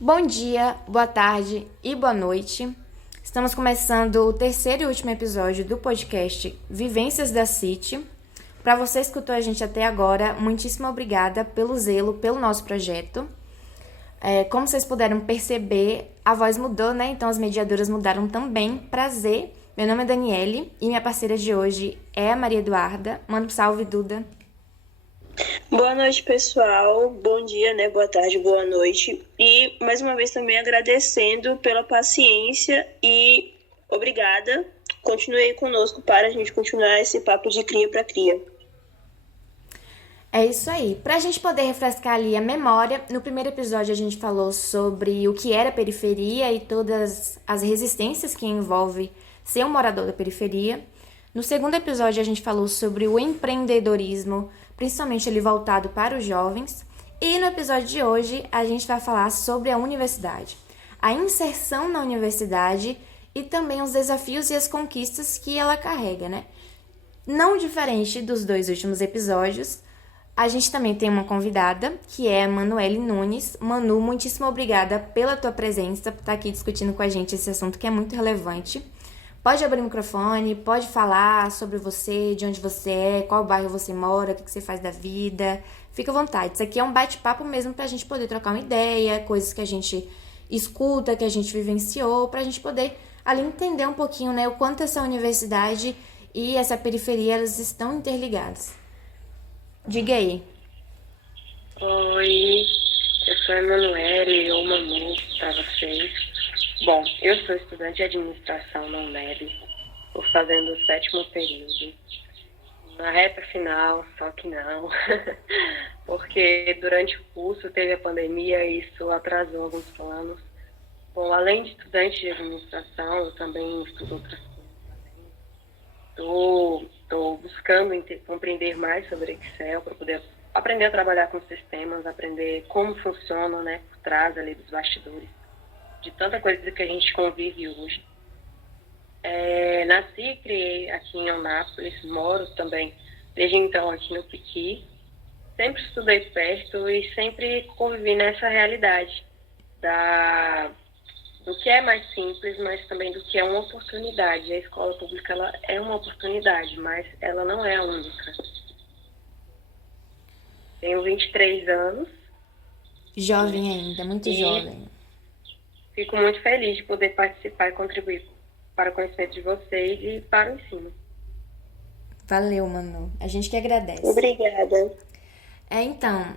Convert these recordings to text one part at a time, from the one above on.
Bom dia, boa tarde e boa noite. Estamos começando o terceiro e último episódio do podcast Vivências da City. Para você que escutou a gente até agora, muitíssimo obrigada pelo zelo, pelo nosso projeto. Como vocês puderam perceber, a voz mudou, né? Então as mediadoras mudaram também. Prazer, meu nome é Daniele e minha parceira de hoje é a Maria Eduarda. Manda um salve, Duda. Boa noite, pessoal. Bom dia, né? Boa tarde, boa noite. E mais uma vez também agradecendo pela paciência e obrigada. Continue aí conosco para a gente continuar esse papo de cria para cria. É isso aí. Para a gente poder refrescar ali a memória, no primeiro episódio a gente falou sobre o que era periferia e todas as resistências que envolve ser um morador da periferia. No segundo episódio a gente falou sobre o empreendedorismo, principalmente ele voltado para os jovens. E no episódio de hoje a gente vai falar sobre a universidade, a inserção na universidade e também os desafios e as conquistas que ela carrega, né? Não diferente dos dois últimos episódios, a gente também tem uma convidada, que é a Manuele Nunes. Manu, muitíssimo obrigada pela tua presença, por estar aqui discutindo com a gente esse assunto que é muito relevante. Pode abrir o microfone, pode falar sobre você, de onde você é, qual bairro você mora, o que você faz da vida. Fica à vontade. Isso aqui é um bate-papo mesmo para a gente poder trocar uma ideia, coisas que a gente escuta, que a gente vivenciou, para a gente poder ali entender um pouquinho, né, o quanto essa universidade e essa periferia elas estão interligadas. Diga aí. Oi, eu sou a Emanuele, ou Manu para vocês. Bom, eu sou estudante de administração na UNEB, estou fazendo o sétimo período. Na reta final, só que não, porque durante o curso teve a pandemia e isso atrasou alguns planos. Bom, além de estudante de administração, eu também estudo outras coisas. Estou buscando compreender mais sobre Excel para poder aprender a trabalhar com sistemas, aprender como funciona, né, por trás ali dos bastidores, de tanta coisa que a gente convive hoje. Nasci e criei aqui em Eunápolis, moro também desde então aqui no Piqui. Sempre estudei perto e sempre convivi nessa realidade do que é mais simples, mas também do que é uma oportunidade. A escola pública ela é uma oportunidade, mas ela não é a única. Tenho 23 anos. Jovem ainda, muito jovem. Fico muito feliz de poder participar e contribuir para o conhecimento de vocês e para o ensino. Valeu, Manu. A gente que agradece. Obrigada. Então,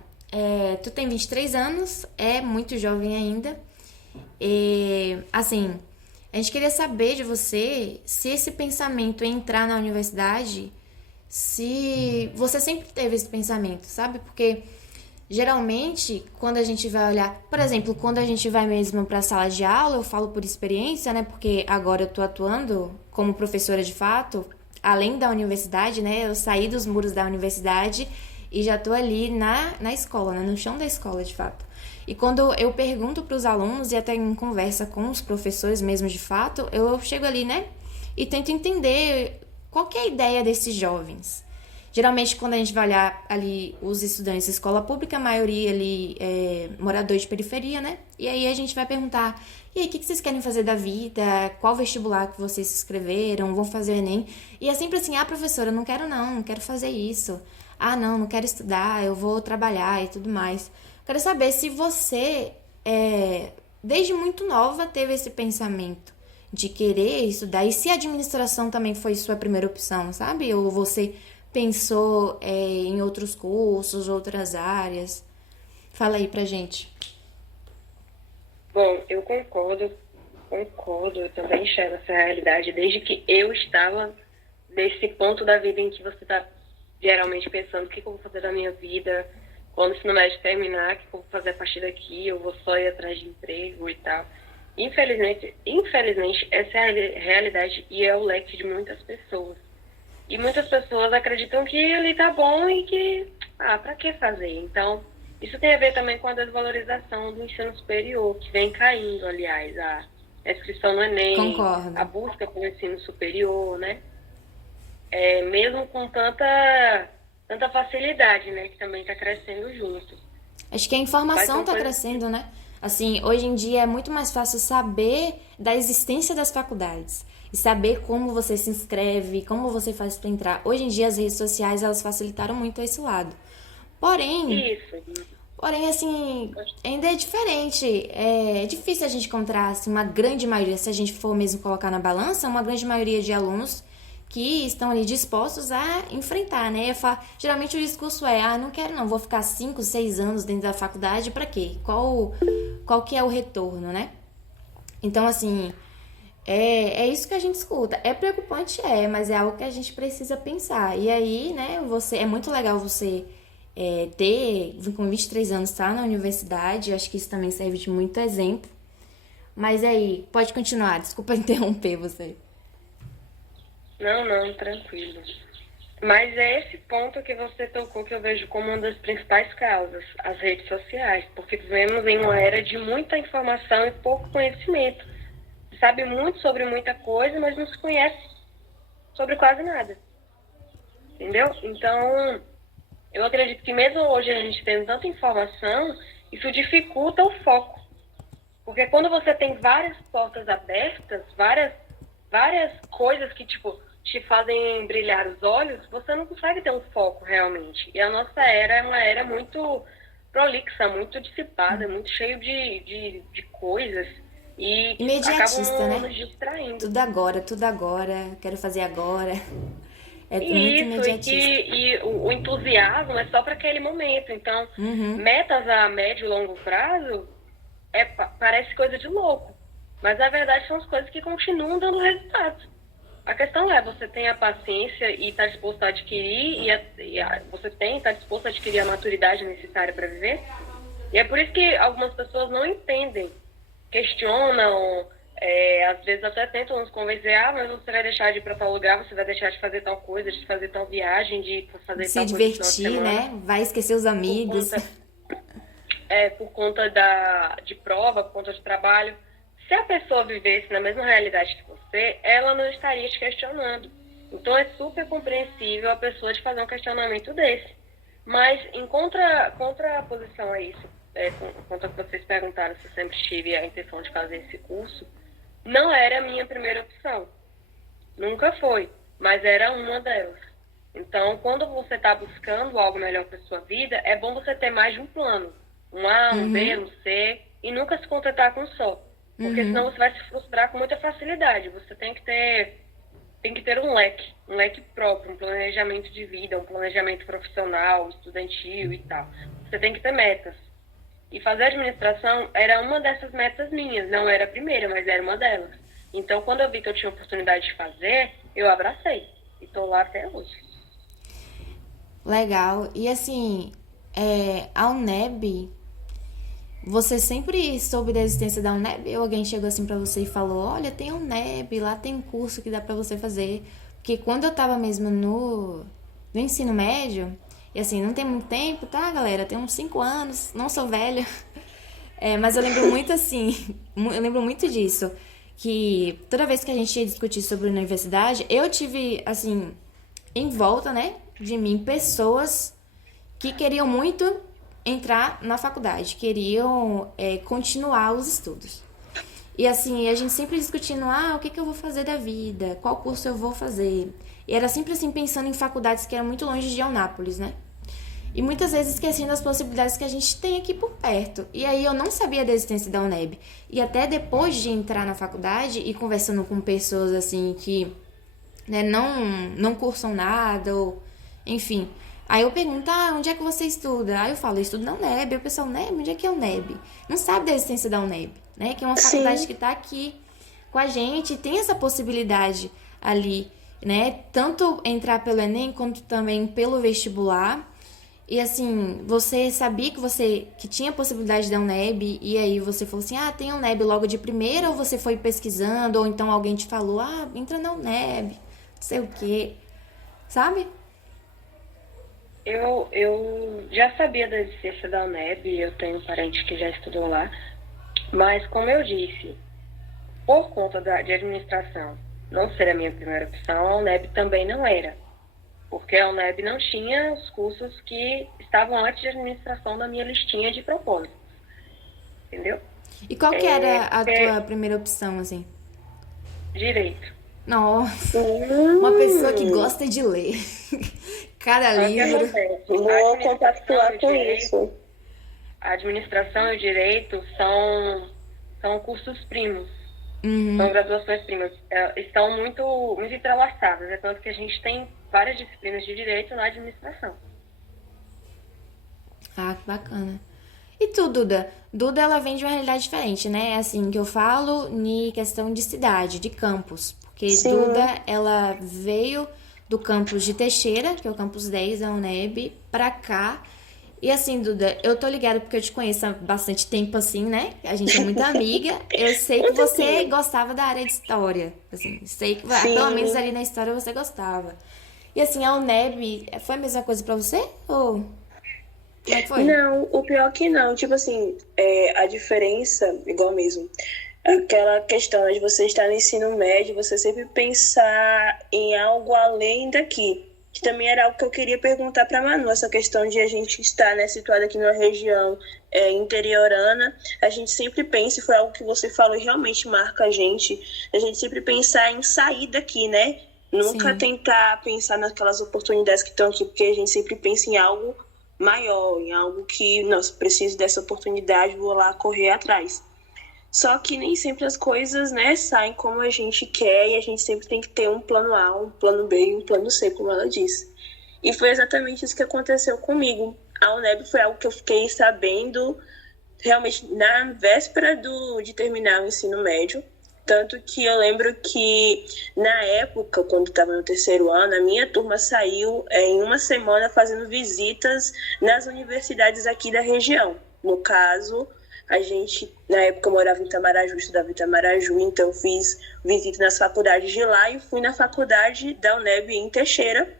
tu tem 23 anos, é muito jovem ainda. E, assim, a gente queria saber de você se esse pensamento em entrar na universidade, se você sempre teve esse pensamento, sabe? Porque geralmente, quando a gente vai olhar, por exemplo, quando a gente vai mesmo para a sala de aula, eu falo por experiência, né? Porque agora eu tô atuando como professora de fato, além da universidade, né? Eu saí dos muros da universidade e já tô ali na escola, né? No chão da escola, de fato. E quando eu pergunto para os alunos e até em conversa com os professores mesmo de fato, eu chego ali, né? E tento entender qual que é a ideia desses jovens. Geralmente, quando a gente vai olhar ali os estudantes de escola pública, a maioria ali é morador de periferia, né? E aí a gente vai perguntar, e aí, o que vocês querem fazer da vida? Qual vestibular que vocês se inscreveram? Vão fazer o Enem? E é sempre assim, professora, não quero fazer isso. Não quero estudar, eu vou trabalhar e tudo mais. Quero saber se você, desde muito nova, teve esse pensamento de querer estudar. E se a administração também foi sua primeira opção, sabe? Ou você pensou em outros cursos, outras áreas? Fala aí pra gente. Bom, eu concordo, eu também enxergo essa realidade desde que eu estava nesse ponto da vida em que você está geralmente pensando o que eu vou fazer da minha vida, quando o ensino médio terminar, o que eu vou fazer a partir daqui, eu vou só ir atrás de emprego e tal. Infelizmente, essa é a realidade e é o leque de muitas pessoas. E muitas pessoas acreditam que ali tá bom e que, pra que fazer? Então, isso tem a ver também com a desvalorização do ensino superior, que vem caindo, aliás, a inscrição no Enem, Concordo. a busca pelo ensino superior, né? Mesmo com tanta facilidade, né? Que também está crescendo junto. Acho que a informação tá crescendo, né? Assim, hoje em dia é muito mais fácil saber da existência das faculdades e saber como você se inscreve, como você faz para entrar. Hoje em dia as redes sociais elas facilitaram muito esse lado. Porém, Isso. porém assim, ainda é diferente. É difícil a gente encontrar assim, uma grande maioria, se a gente for mesmo colocar na balança, uma grande maioria de alunos que estão ali dispostos a enfrentar, né? Geralmente o discurso é, não quero não, vou ficar 5, 6 anos dentro da faculdade, pra quê? Qual que é o retorno, né? Então, assim, é isso que a gente escuta. É preocupante, mas é algo que a gente precisa pensar. E aí, né, é muito legal você ter, com 23 anos, estar na universidade, eu acho que isso também serve de muito exemplo. Mas aí, pode continuar, desculpa interromper você. Não, tranquilo. Mas é esse ponto que você tocou que eu vejo como uma das principais causas, as redes sociais, porque vivemos em uma era de muita informação e pouco conhecimento. Sabe muito sobre muita coisa, mas não se conhece sobre quase nada. Entendeu? Então, eu acredito que mesmo hoje a gente tendo tanta informação, isso dificulta o foco. Porque quando você tem várias portas abertas, várias coisas que, tipo, te fazem brilhar os olhos, você não consegue ter um foco realmente. E a nossa era é uma era muito prolixa, muito dissipada, muito cheio de coisas e Imediatista, acabam né? nos distraindo. Tudo agora, quero fazer agora. É muito Isso, imediatista. o entusiasmo é só para aquele momento. Então, metas a médio e longo prazo parece coisa de louco. Mas, na verdade, são as coisas que continuam dando resultados. A questão é, você tem a paciência e está disposto a adquirir, você está disposto a adquirir a maturidade necessária para viver? E é por isso que algumas pessoas não entendem, questionam, às vezes até tentam nos convencer, mas você vai deixar de ir para tal lugar, você vai deixar de fazer tal coisa, de fazer tal viagem, de fazer Se tal coisa no final de divertir, semana, né? Vai esquecer os amigos. por conta de prova, por conta de trabalho. Se a pessoa vivesse na mesma realidade que você, ela não estaria te questionando. Então é super compreensível a pessoa te fazer um questionamento desse. Mas em contraposição a isso, quanto a que vocês perguntaram se eu sempre tive a intenção de fazer esse curso, não era a minha primeira opção. Nunca foi, mas era uma delas. Então, quando você está buscando algo melhor para sua vida, é bom você ter mais de um plano. Um A, um B, um C, e nunca se contentar com um só. Porque senão você vai se frustrar com muita facilidade. Você tem que ter um leque próprio, um planejamento de vida, um planejamento profissional, estudantil e tal. Você tem que ter metas. E fazer administração era uma dessas metas minhas. Não era a primeira, mas era uma delas. Então, quando eu vi que eu tinha oportunidade de fazer, eu abracei. E estou lá até hoje. Legal. E assim, a UNEB, você sempre soube da existência da UNEB? Ou alguém chegou assim pra você e falou, olha, tem a UNEB, lá tem um curso que dá pra você fazer? Porque quando eu tava mesmo no ensino médio, e assim, não tem muito tempo, tá, galera? Tem uns 5 anos, não sou velha. Mas eu lembro muito assim, eu lembro muito disso, que toda vez que a gente ia discutir sobre universidade, eu tive, assim, em volta, né, de mim, pessoas que queriam muito entrar na faculdade, queriam continuar os estudos. E assim, a gente sempre discutindo, o que eu vou fazer da vida, qual curso eu vou fazer. E era sempre assim, pensando em faculdades que eram muito longe de Eunápolis, né? E muitas vezes esquecendo as possibilidades que a gente tem aqui por perto. E aí eu não sabia da existência da UNEB. E até depois de entrar na faculdade e conversando com pessoas assim que, né, não cursam nada, ou enfim. Aí eu pergunto, onde é que você estuda? Aí eu falo, eu estudo na UNEB. Aí o pessoal, UNEB? Onde é que é a UNEB? Não sabe da existência da UNEB, né? Que é uma faculdade que está aqui com a gente e tem essa possibilidade ali, né? Tanto entrar pelo Enem, quanto também pelo vestibular. E assim, você sabia que tinha possibilidade da UNEB, e aí você falou assim, tem a UNEB logo de primeira, ou você foi pesquisando, ou então alguém te falou, entra na UNEB, não sei o quê, sabe? Eu já sabia da existência da UNEB, eu tenho um parente que já estudou lá, mas como eu disse, por conta de administração não ser a minha primeira opção, a UNEB também não era. Porque a UNEB não tinha os cursos que estavam antes de administração na minha listinha de propósitos. Entendeu? E qual que era a tua primeira opção, assim? Direito. Nossa, uma pessoa que gosta de ler. Cada Só que livro. acontece, Vou compactuar com isso. a administração e o direito são cursos primos, são graduações primas, estão muito entrelaçadas, é tanto que a gente tem várias disciplinas de direito na administração. Ah, que bacana. E tu, Duda? Duda, ela vem de uma realidade diferente, né? É assim que eu falo em questão de cidade, de campus. Porque Sim. Duda, ela veio do campus de Teixeira, que é o campus 10 da UNEB, pra cá. E assim, Duda, eu tô ligada porque eu te conheço há bastante tempo, assim, né? A gente é muito amiga. Eu sei que você gostava da área de história. Assim, sei que pelo menos ali na história você gostava. E assim, a UNEB, foi a mesma coisa pra você? Ou como é que foi? Não, o pior que não. Tipo assim, a diferença, igual mesmo, aquela questão de você estar no ensino médio, você sempre pensar em algo além daqui. Que também era algo que eu queria perguntar para Manu, essa questão de a gente estar, né, situado aqui numa região interiorana, a gente sempre pensa, e foi algo que você falou e realmente marca a gente sempre pensar em sair daqui, né? Nunca Sim. tentar pensar naquelas oportunidades que estão aqui, porque a gente sempre pensa em algo maior, em algo que, nossa, preciso dessa oportunidade, vou lá correr atrás. Só que nem sempre as coisas, né, saem como a gente quer e a gente sempre tem que ter um plano A, um plano B e um plano C, como ela disse. E foi exatamente isso que aconteceu comigo. A UNEB foi algo que eu fiquei sabendo realmente na véspera de terminar o ensino médio. Tanto que eu lembro que, na época, quando estava no terceiro ano, a minha turma saiu em uma semana fazendo visitas nas universidades aqui da região. No caso, a gente, na época, eu morava em Itamaraju, estudava em Itamaraju, então eu fiz visita nas faculdades de lá e fui na faculdade da UNEB em Teixeira,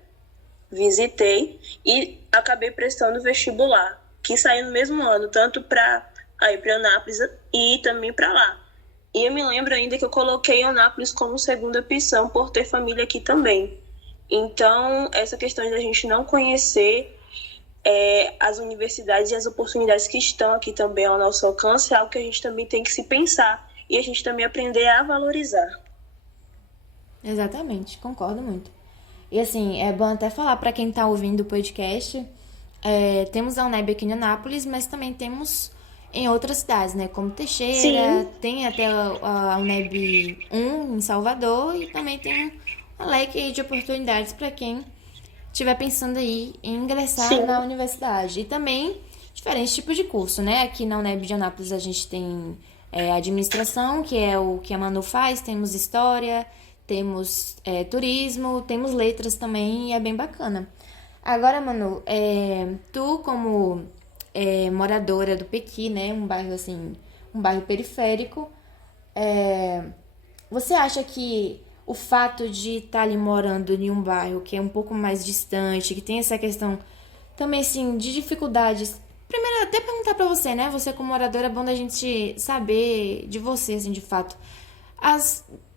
visitei e acabei prestando vestibular, que saiu no mesmo ano, tanto para Anápolis e também para lá. E eu me lembro ainda que eu coloquei Anápolis como segunda opção por ter família aqui também. Então, essa questão de a gente não conhecer as universidades e as oportunidades que estão aqui também ao nosso alcance é algo que a gente também tem que se pensar e a gente também aprender a valorizar. Exatamente, concordo muito. E assim, é bom até falar para quem tá ouvindo o podcast, temos a UNEB aqui em Anápolis, mas também temos em outras cidades, né? Como Teixeira, tem até a UNEB 1 em Salvador e também tem um leque aí de oportunidades para quem estiver pensando aí em ingressar na universidade. E também diferentes tipos de curso, né? Aqui na UNEB de Anápolis a gente tem administração, que é o que a Manu faz, temos história, temos turismo, temos letras também e é bem bacana. Agora, Manu, tu como moradora do Pequi, né? Um bairro assim, um bairro periférico, você acha que o fato de estar ali morando em um bairro que é um pouco mais distante, que tem essa questão também, assim, de dificuldades... Primeiro, até perguntar pra você, né? Você como moradora, é bom da gente saber de você, assim, de fato.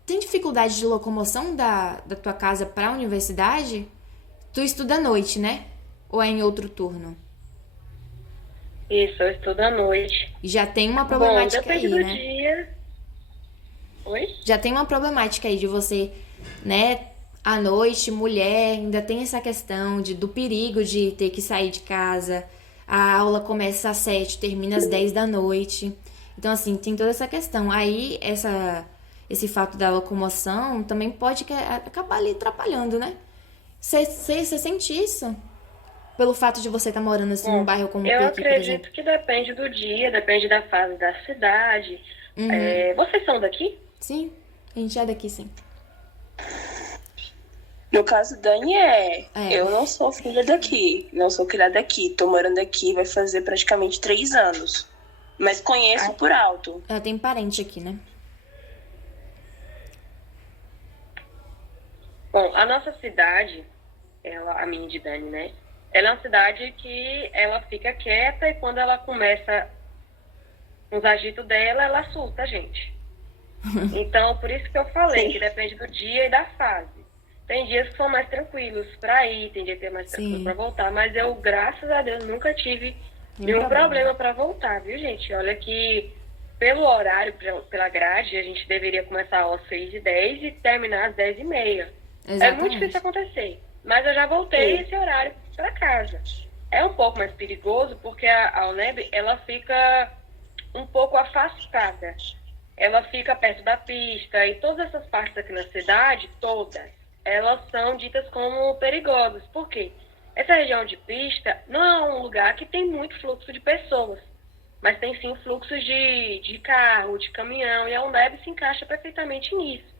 Tem dificuldade de locomoção da tua casa pra universidade? Tu estuda à noite, né? Ou é em outro turno? Isso, eu estudo à noite. E já tem uma problemática Bom, depende aí, do né? dia. Oi? Já tem uma problemática aí de você, né, à noite, mulher, ainda tem essa questão do perigo de ter que sair de casa. A aula começa às 7, termina às 10 da noite. Então, assim, tem toda essa questão. Aí, esse fato da locomoção também pode acabar ali atrapalhando, né? Você sente isso? Pelo fato de você estar morando assim num bairro como o Eu Pequi, por exemplo? acredito que depende do dia, depende da fase da cidade. Vocês são daqui? Sim, a gente é daqui, sim. No caso, Dani eu não sou filha daqui, não sou criada aqui, tô morando aqui, vai fazer praticamente 3 anos. Mas conheço por alto. Eu tenho parente aqui, né? Bom, a nossa cidade, a minha de Dani, né? Ela é uma cidade que ela fica quieta e quando ela começa os agitos dela, ela assusta a gente. Então, por isso que eu falei que depende do dia e da fase. Tem dias que são mais tranquilos para ir, tem dias que é mais tranquilo para voltar, mas eu, graças a Deus, nunca tive nenhum problema para voltar, viu, gente? Olha que pelo horário, pela grade, a gente deveria começar às 6h10 e terminar às 10h30. É muito difícil acontecer. Mas eu já voltei esse horário para casa. É um pouco mais perigoso porque a UNEB, ela fica um pouco afastada. Ela fica perto da pista e todas essas partes aqui na cidade, todas, elas são ditas como perigosas. Por quê? Essa região de pista não é um lugar que tem muito fluxo de pessoas, mas tem sim fluxos de carro, de caminhão, e a UNEB se encaixa perfeitamente nisso.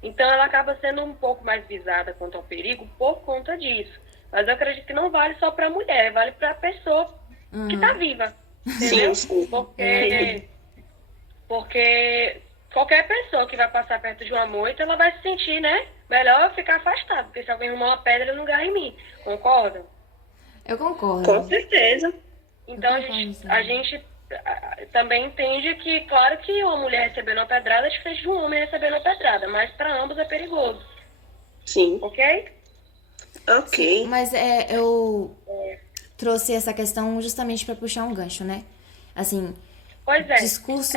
Então ela acaba sendo um pouco mais visada quanto ao perigo por conta disso. Mas eu acredito que não vale só para a mulher, vale para a pessoa que está viva. Entendeu? Sim. Porque qualquer pessoa que vai passar perto de uma moita, ela vai se sentir, né? Melhor ficar afastado, porque se alguém arrumar uma pedra, não garra em mim. Concordam? Eu concordo. Com certeza. Então a gente também entende que, claro que uma mulher recebendo uma pedrada é diferente de um homem recebendo uma pedrada, mas para ambos é perigoso. Sim. Ok? Ok. Mas eu trouxe essa questão justamente para puxar um gancho, né? Assim, pois é. Discurso...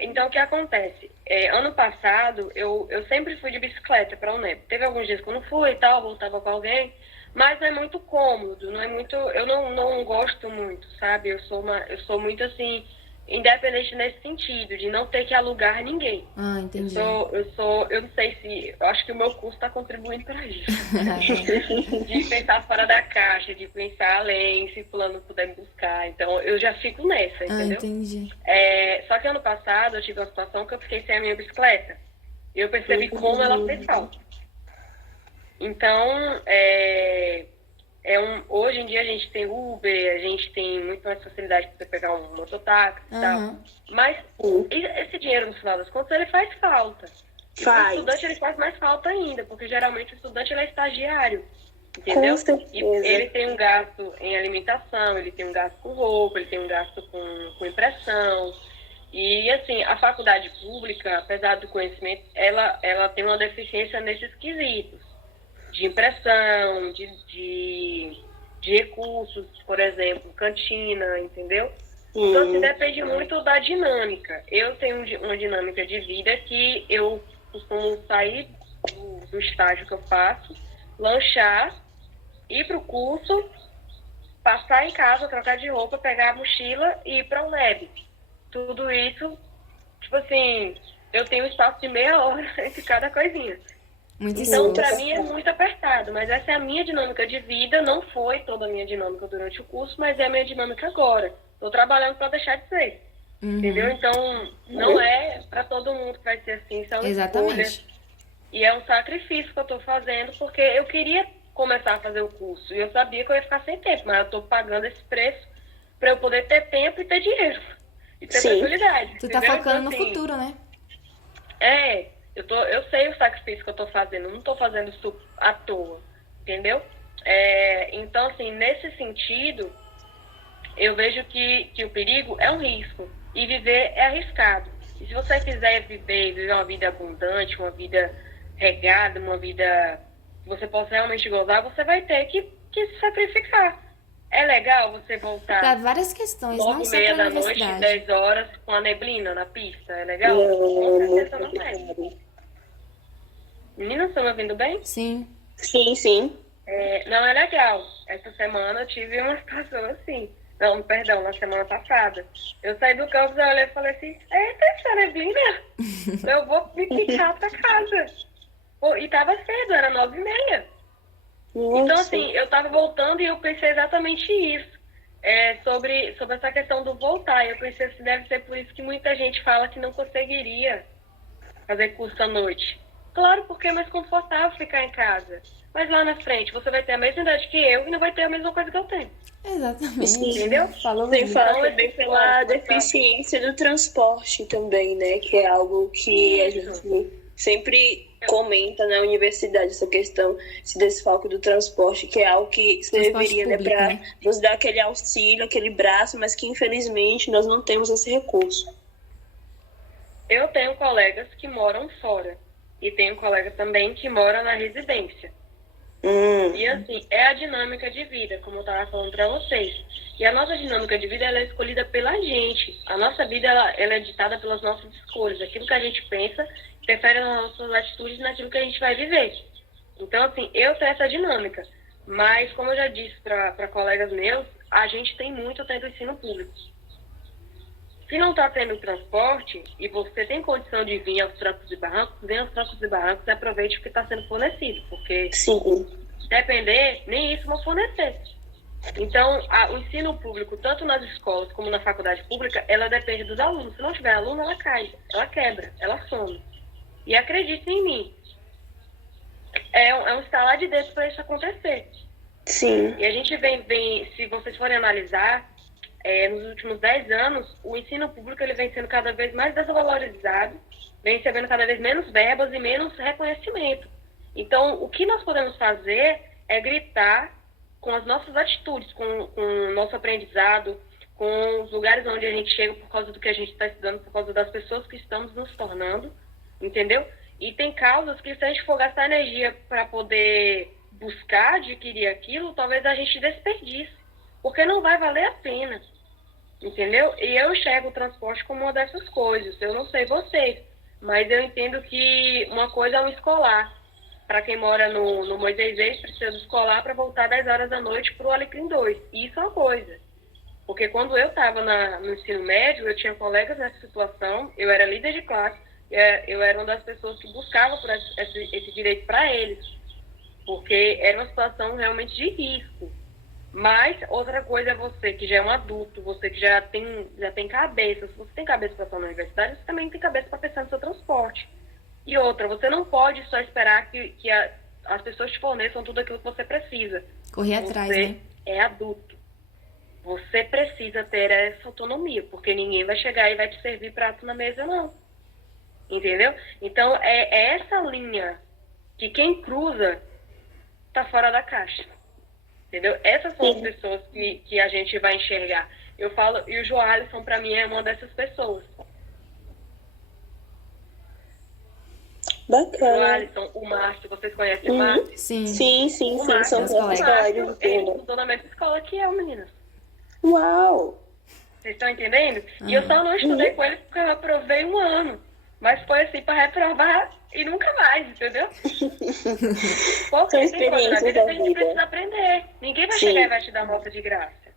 Então, o que acontece? Ano passado, eu sempre fui de bicicleta para a UNEB. Teve alguns dias que eu não fui e tal, voltava com alguém, mas não é muito cômodo, não é muito... Eu não gosto muito, sabe? Eu sou muito, assim, independente nesse sentido, de não ter que alugar ninguém. Ah, entendi. Eu não sei se... Eu acho que o meu curso está contribuindo para isso. De pensar fora da caixa, de pensar além, se fulano puder me buscar. Então, eu já fico nessa, entendeu? Entendi. Só que ano passado eu tive uma situação que eu fiquei sem a minha bicicleta. E eu percebi como ela fez falta. Então, hoje em dia a gente tem Uber, a gente tem muito mais facilidade para você pegar um mototáxi e tal. Mas esse dinheiro, no final das contas, ele faz falta. E o estudante, ele faz mais falta ainda, porque geralmente o estudante ele é estagiário, entendeu? E ele tem um gasto em alimentação, ele tem um gasto com roupa, ele tem um gasto com impressão. E, assim, a faculdade pública, apesar do conhecimento, ela tem uma deficiência nesses quesitos. De impressão, de recursos, por exemplo, cantina, entendeu? Então, assim, depende muito da dinâmica. Eu tenho uma dinâmica de vida que eu costumo sair do estágio que eu faço, lanchar, ir para o curso, passar em casa, trocar de roupa, pegar a mochila e ir para o UNEB. Tudo isso, tipo assim, eu tenho um espaço de meia hora entre cada coisinha. Então, para mim é muito apertado, mas essa é a minha dinâmica de vida, não foi toda a minha dinâmica durante o curso, mas é a minha dinâmica agora. Estou trabalhando para deixar de ser, entendeu? Então, não é para todo mundo que vai ser assim, são escolhas. E é um sacrifício que eu estou fazendo, porque eu queria começar a fazer o curso, e eu sabia que eu ia ficar sem tempo, mas eu estou pagando esse preço para eu poder ter tempo e ter dinheiro, e ter tranquilidade. Tu tá focando no futuro, né? Eu sei o sacrifício que eu tô fazendo, não tô fazendo isso à toa, entendeu? Então, assim, nesse sentido, eu vejo que o perigo é um risco, e viver é arriscado. E se você quiser viver uma vida abundante, uma vida regada, uma vida que você possa realmente gozar, você vai ter que se sacrificar. É legal você voltar para várias questões, não só para a noite, 10 horas, com a neblina na pista? É legal? Com certeza não é. Meninas, estão me ouvindo bem? Sim. Sim. Não é legal. Essa semana eu tive uma situação assim. Não, perdão, na semana passada. Eu saí do campus, eu olhei e falei assim, eita, essa neblina, eu vou me picar pra casa. E tava cedo, era 9h30. Então, assim, eu tava voltando e eu pensei exatamente isso. Sobre essa questão do voltar. Eu pensei que deve ser por isso que muita gente fala que não conseguiria fazer curso à noite. Claro, porque é mais confortável ficar em casa. Mas lá na frente, você vai ter a mesma idade que eu e não vai ter a mesma coisa que eu tenho. Exatamente. Entendeu? Sem falar também pela deficiência do transporte também, né? Que é algo que a gente sempre comenta na universidade, essa questão, esse desfalque do transporte, que é algo que serviria, né, para nos dar aquele auxílio, aquele braço, mas que infelizmente nós não temos esse recurso. Eu tenho colegas que moram fora e tenho colegas também que moram na residência. E assim, é a dinâmica de vida, como eu estava falando para vocês. E a nossa dinâmica de vida, ela é escolhida pela gente. A nossa vida, ela é ditada pelas nossas escolhas. Aquilo que a gente pensa interfere nas nossas atitudes e naquilo que a gente vai viver. Então, assim, eu tenho essa dinâmica. Mas, como eu já disse para colegas meus, a gente tem muito tempo do ensino público. Se não está tendo transporte e você tem condição de vir aos trancos e barrancos, venha aos trancos e barrancos e aproveite o que está sendo fornecido, porque Sim. depender, nem isso vão fornecer. Então, o ensino público, tanto nas escolas como na faculdade pública, ela depende dos alunos. Se não tiver aluno, ela cai, ela quebra, ela some. E acreditem em mim, é um estalar de dedos para isso acontecer. Sim. E a gente vem se vocês forem analisar, nos últimos 10 anos, o ensino público ele vem sendo cada vez mais desvalorizado, vem recebendo cada vez menos verbas e menos reconhecimento. Então, o que nós podemos fazer é gritar com as nossas atitudes, com o nosso aprendizado, com os lugares onde a gente chega por causa do que a gente está estudando, por causa das pessoas que estamos nos tornando, entendeu? E tem causas que, se a gente for gastar energia para poder buscar adquirir aquilo, talvez a gente desperdice, porque não vai valer a pena, entendeu? E eu enxergo o transporte como uma dessas coisas. Eu não sei vocês, mas eu entendo que uma coisa é o escolar. Para quem mora no Moisés, precisa do escolar para voltar 10 horas da noite para o Alecrim 2. Isso é uma coisa. Porque quando eu estava no ensino médio, eu tinha colegas nessa situação, eu era líder de classe, eu era uma das pessoas que buscava por esse direito para eles. Porque era uma situação realmente de risco. Mas outra coisa é você que já é um adulto, você que já tem cabeça. Se você tem cabeça para estar na universidade, você também tem cabeça para pensar no seu transporte. E outra, você não pode só esperar que as pessoas te forneçam tudo aquilo que você precisa. Correr atrás, né? Você é adulto. Você precisa ter essa autonomia, porque ninguém vai chegar e vai te servir prato na mesa, não. Entendeu? Então, é essa linha que quem cruza tá fora da caixa. Entendeu? Essas são as pessoas que a gente vai enxergar. Eu falo, e o Joalisson, para mim, é uma dessas pessoas. Bacana. O Alisson, o Márcio, vocês conhecem o Márcio? Sim. Sim, O Márcio, são meus nossos colegas. colegas de ele turma. estudou na mesma escola que eu, meninas. Uau! Vocês estão entendendo? E eu só não estudei com ele porque eu aprovei um ano. Mas foi assim para reprovar e nunca mais, entendeu? São Porque tem coisa na experiências vida da que a gente vida. precisa aprender. Ninguém vai Sim. chegar e vai te dar nota de graça.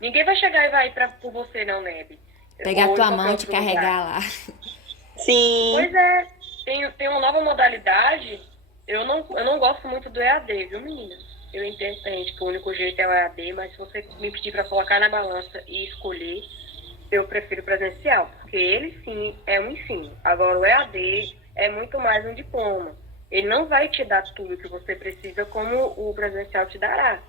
Ninguém vai chegar e vai por você, não, Neb. Pegar Ou tua em mão e qualquer te outro lugar. carregar lá. Sim. Pois é, tem uma nova modalidade. Eu não gosto muito do EAD, viu, meninas? Eu entendo que o único jeito é o EAD, mas se você me pedir para colocar na balança e escolher, eu prefiro presencial, porque ele sim é um ensino. Agora, o EAD é muito mais um diploma. Ele não vai te dar tudo que você precisa como o presencial te dará.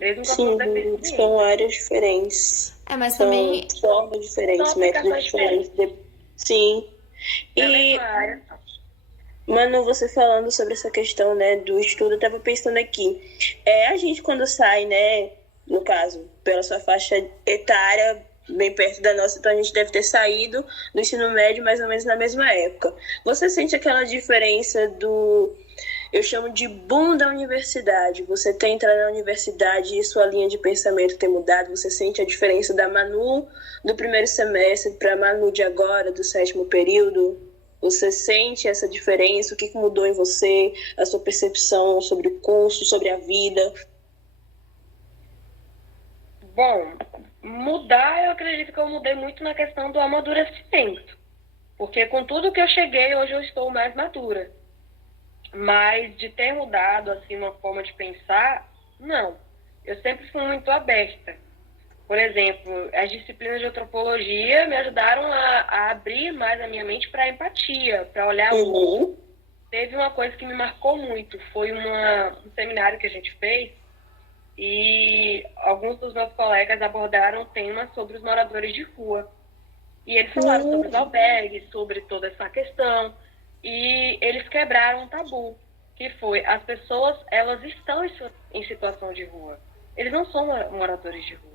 Mesmo com a Sim, sua deficiência. são áreas diferentes. Mas São também formas diferentes, São métodos aplicações diferentes. Sim. Na E, mesma área. Manu, você falando sobre essa questão, né, do estudo, eu tava pensando aqui. A gente quando sai, né, no caso, pela sua faixa etária, bem perto da nossa, então a gente deve ter saído do ensino médio mais ou menos na mesma época. Você sente aquela diferença eu chamo de boom da universidade? Você ter entrado na universidade e sua linha de pensamento ter mudado? Você sente a diferença da Manu do primeiro semestre para a Manu de agora, do 7º período? Você sente essa diferença? O que mudou em você? A sua percepção sobre o curso, sobre a vida? Bom, mudar, eu acredito que eu mudei muito na questão do amadurecimento. Porque com tudo que eu cheguei, hoje eu estou mais madura. Mas de ter mudado, assim, uma forma de pensar, não. Eu sempre fui muito aberta. Por exemplo, as disciplinas de antropologia me ajudaram a abrir mais a minha mente para a empatia, para olhar o outro. Teve uma coisa que me marcou muito, foi um seminário que a gente fez, e alguns dos meus colegas abordaram temas sobre os moradores de rua. E eles falaram sobre os albergues, sobre toda essa questão, e eles quebraram um tabu, que foi, as pessoas, elas estão em situação de rua. Eles não são moradores de rua.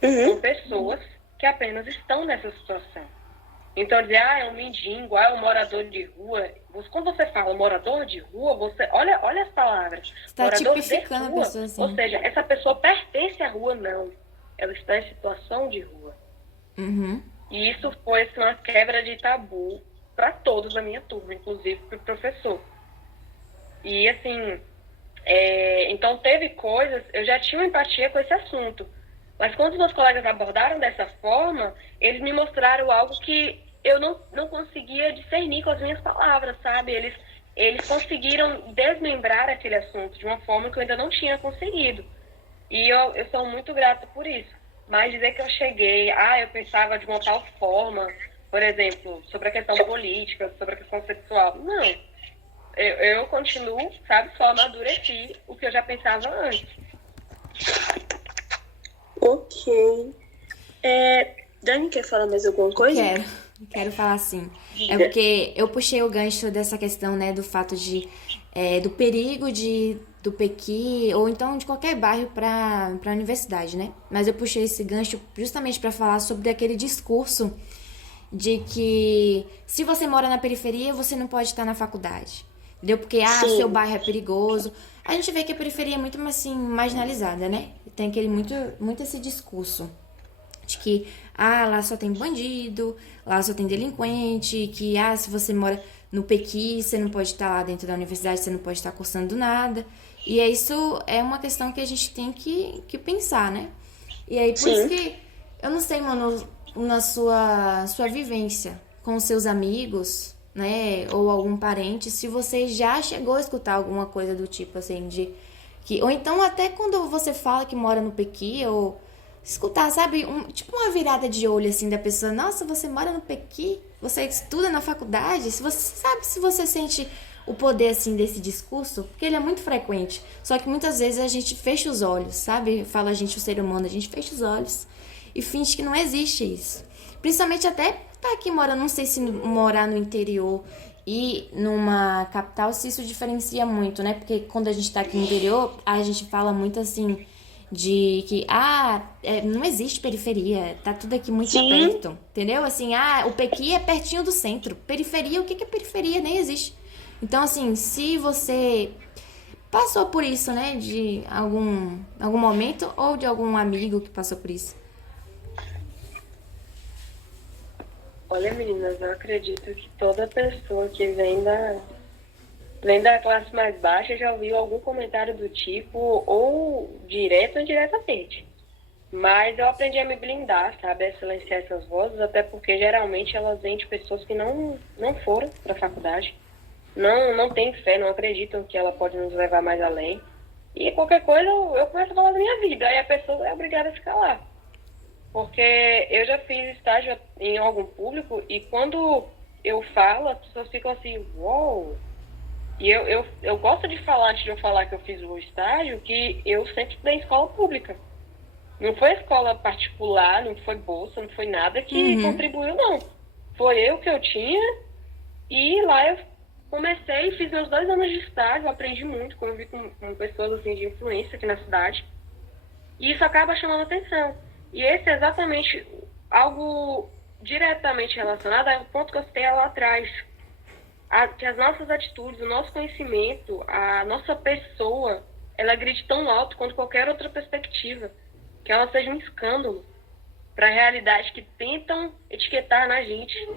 São pessoas que apenas estão nessa situação. Então, dizer, é um mendigo, é um morador de rua. Quando você fala morador de rua, você olha as palavras. Está Morador de tipificando a rua, pessoa ou assim. seja, essa pessoa pertence à rua, não. Ela está em situação de rua. Uhum. E isso foi assim, uma quebra de tabu para todos da minha turma, inclusive para o professor. E assim, então teve coisas, eu já tinha uma empatia com esse assunto, mas quando os meus colegas abordaram dessa forma, eles me mostraram algo que eu não conseguia discernir com as minhas palavras, sabe? Eles conseguiram desmembrar aquele assunto de uma forma que eu ainda não tinha conseguido. E eu sou muito grata por isso. Mas dizer que eu cheguei, eu pensava de uma tal forma, por exemplo, sobre a questão política, sobre a questão sexual. Não. Eu continuo, sabe, só amadureci o que eu já pensava antes. Ok. Dani, quer falar mais alguma coisa? Quero falar assim. Diga. É porque eu puxei o gancho dessa questão, né, do fato do perigo do Pequi, ou então de qualquer bairro para a universidade, né? Mas eu puxei esse gancho justamente para falar sobre aquele discurso de que se você mora na periferia, você não pode estar na faculdade. Entendeu? Porque, Sim. seu bairro é perigoso. A gente vê que a periferia é muito, assim, marginalizada, né? Tem aquele muito esse discurso de que, lá só tem bandido, lá só tem delinquente, que, se você mora no Pequi, você não pode estar lá dentro da universidade, você não pode estar cursando nada. E isso é uma questão que a gente tem que pensar, né? E aí, por Sim. isso que, eu não sei, mano, na sua vivência com os seus amigos, né, ou algum parente, se você já chegou a escutar alguma coisa do tipo, assim, ou então até quando você fala que mora no Pequi, ou escutar, sabe, tipo uma virada de olho, assim, da pessoa, nossa, você mora no Pequi? Você estuda na faculdade? Se você sente o poder, assim, desse discurso, porque ele é muito frequente, só que muitas vezes a gente fecha os olhos, sabe? Fala a gente, o ser humano, a gente fecha os olhos e finge que não existe isso. Principalmente até tá aqui morando, não sei se morar no interior e numa capital, se isso diferencia muito, né? Porque quando a gente tá aqui no interior, a gente fala muito assim de que, não existe periferia, tá tudo aqui muito Sim. perto, entendeu? Assim, o Pequi é pertinho do centro. Periferia, o que é periferia? Nem existe. Então, assim, se você passou por isso, né, de algum momento, ou de algum amigo que passou por isso. Olha, meninas, eu acredito que toda pessoa que vem da classe mais baixa já ouviu algum comentário do tipo, ou direto ou indiretamente. Mas eu aprendi a me blindar, sabe, a silenciar essas vozes, até porque geralmente elas vêm de pessoas que não foram para a faculdade, não têm fé, não acreditam que ela pode nos levar mais além. E qualquer coisa eu começo a falar da minha vida, aí a pessoa é obrigada a se calar. Porque eu já fiz estágio em órgão público e quando eu falo, as pessoas ficam assim, uou! E eu gosto de falar, antes de eu falar que eu fiz o estágio, que eu sempre estudei em escola pública. Não foi escola particular, não foi bolsa, não foi nada que contribuiu, não. Foi eu que eu tinha e lá eu comecei e fiz meus 2 anos de estágio, aprendi muito, convivi com pessoas assim, de influência aqui na cidade. E isso acaba chamando atenção. E esse é exatamente algo diretamente relacionado ao ponto que eu citei lá atrás. Que as nossas atitudes, o nosso conhecimento, a nossa pessoa, ela grite tão alto quanto qualquer outra perspectiva. Que ela seja um escândalo para a realidade que tentam etiquetar na gente.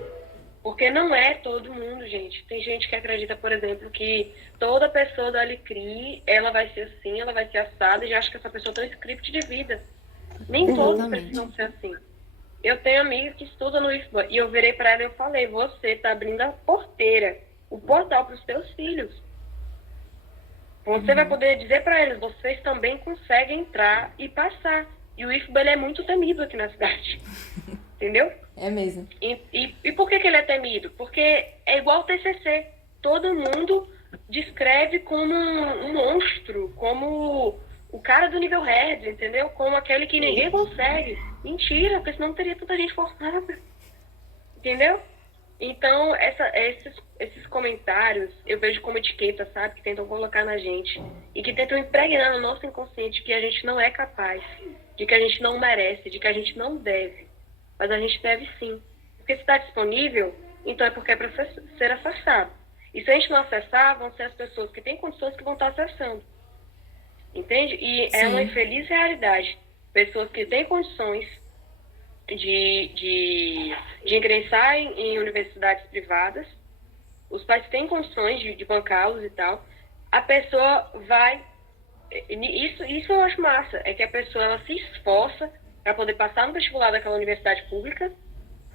Porque não é todo mundo, gente. Tem gente que acredita, por exemplo, que toda pessoa do Alecrim, ela vai ser assim, ela vai ser assada, e já acha que essa pessoa tem um script de vida. Nem todos precisam ser assim. Eu tenho amigas que estudam no IFBA, e eu virei para ela e eu falei, você está abrindo a porteira, o portal para os seus filhos. Você vai poder dizer para eles, vocês também conseguem entrar e passar. E o IFBA, ele é muito temido aqui na cidade. Entendeu? É mesmo. E por que ele é temido? Porque é igual o TCC. Todo mundo descreve como um monstro, como o cara do nível red, entendeu? Como aquele que ninguém consegue. Mentira, porque senão teria tanta gente formada. Entendeu? Então, esses comentários eu vejo como etiqueta, sabe? Que tentam colocar na gente. E que tentam impregnar no nosso inconsciente que a gente não é capaz, de que a gente não merece, de que a gente não deve. Mas a gente deve sim. Porque se está disponível, então é porque é para ser acessado. E se a gente não acessar, vão ser as pessoas que têm condições que vão estar acessando. Entende? E é uma infeliz realidade. Pessoas que têm condições de ingressar em universidades privadas, os pais têm condições de bancá-los e tal, a pessoa vai... Isso eu acho massa, é que a pessoa ela se esforça para poder passar no vestibular daquela universidade pública,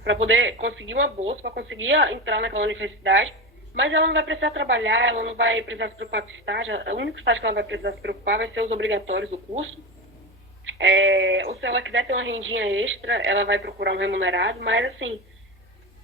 para poder conseguir uma bolsa, para conseguir entrar naquela universidade, mas ela não vai precisar trabalhar, ela não vai precisar se preocupar com estágio, o único estágio que ela vai precisar se preocupar vai ser os obrigatórios do curso, ou se ela quiser ter uma rendinha extra, ela vai procurar um remunerado, mas assim,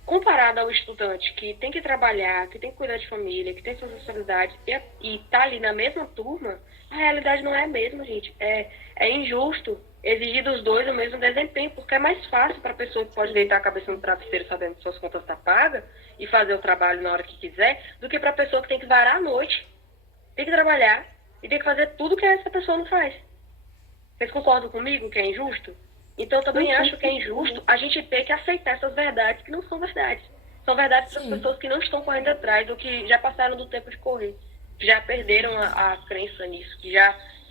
comparado ao estudante que tem que trabalhar, que tem que cuidar de família, que tem suas responsabilidades e tá ali na mesma turma, a realidade não é a mesma, gente. É injusto exigir dos dois o mesmo desempenho, porque é mais fácil para a pessoa que pode deitar a cabeça no travesseiro sabendo que suas contas estão pagas e fazer o trabalho na hora que quiser, do que para a pessoa que tem que varar à noite, tem que trabalhar e tem que fazer tudo que essa pessoa não faz. Vocês concordam comigo que é injusto? Então, eu também acho que é injusto a gente ter que aceitar essas verdades que não são verdades. São verdades para as pessoas que não estão correndo atrás ou que já passaram do tempo de correr, que já perderam a crença nisso, que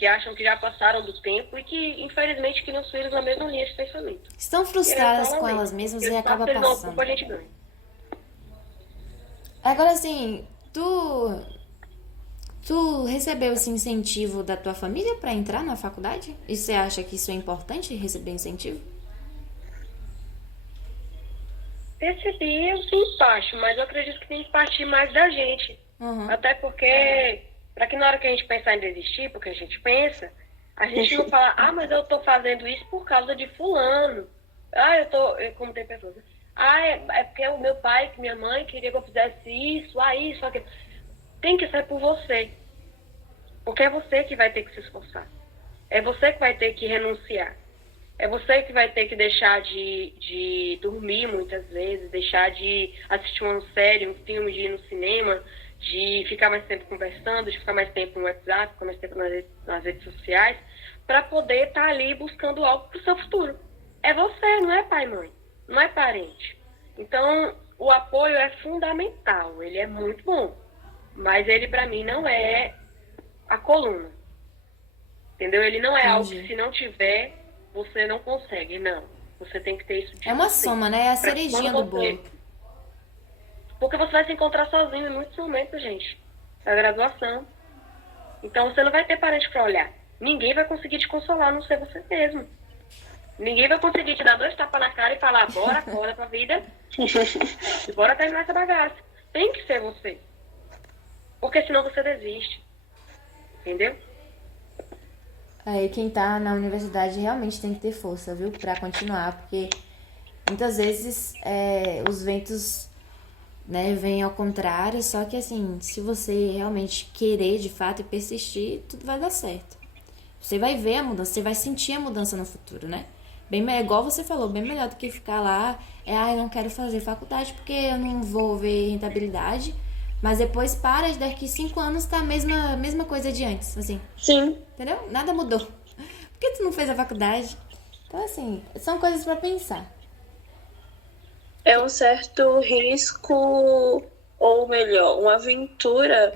acham que já passaram do tempo e que, infelizmente, criam os filhos na mesma linha de pensamento. Estão frustradas com elas mesmas e acaba passando. A gente ganha. Agora, assim, tu recebeu esse incentivo da tua família para entrar na faculdade? E você acha que isso é importante, receber incentivo? Percebi em parte, mas eu acredito que tem que partir mais da gente. Uhum. Até porque, para que na hora que a gente pensar em desistir, porque a gente pensa, a gente não fala, mas eu tô fazendo isso por causa de fulano. Como tem pessoas, é porque o meu pai, que minha mãe queria que eu fizesse isso, isso, aquilo. Tem que ser por você. Porque é você que vai ter que se esforçar. É você que vai ter que renunciar. É você que vai ter que deixar de dormir muitas vezes, deixar de assistir uma série, um filme, de ir no cinema, de ficar mais tempo conversando, de ficar mais tempo no WhatsApp, ficar mais tempo nas redes sociais, para poder estar ali buscando algo para o seu futuro. É você, não é pai e mãe, não é parente. Então, o apoio é fundamental, ele é muito bom. Mas ele, para mim, não é a coluna. Entendeu? Ele não é algo que, se não tiver, você não consegue. Não. Você tem que ter isso de É uma você. soma, né? É a cerejinha do bolo. Porque você vai se encontrar sozinho em muitos momentos, gente. Da graduação. Então, você não vai ter parente para olhar. Ninguém vai conseguir te consolar, a não ser você mesmo. Ninguém vai conseguir te dar 2 tapas na cara e falar, bora, acorda pra vida. E bora terminar essa bagaça. Tem que ser você. Porque senão você desiste. Entendeu? Aí quem tá na universidade realmente tem que ter força, viu? Pra continuar, porque muitas vezes os ventos, né, vêm ao contrário, só que assim, se você realmente querer de fato e persistir, tudo vai dar certo. Você vai ver a mudança, você vai sentir a mudança no futuro, né? Igual você falou, bem melhor do que ficar lá, eu não quero fazer faculdade porque eu não vou ver rentabilidade. Mas depois para, daqui 5 anos tá a mesma coisa de antes, assim. Sim. Entendeu? Nada mudou. Por que tu não fez a faculdade? Então, assim, são coisas pra pensar. É um certo risco, ou melhor, uma aventura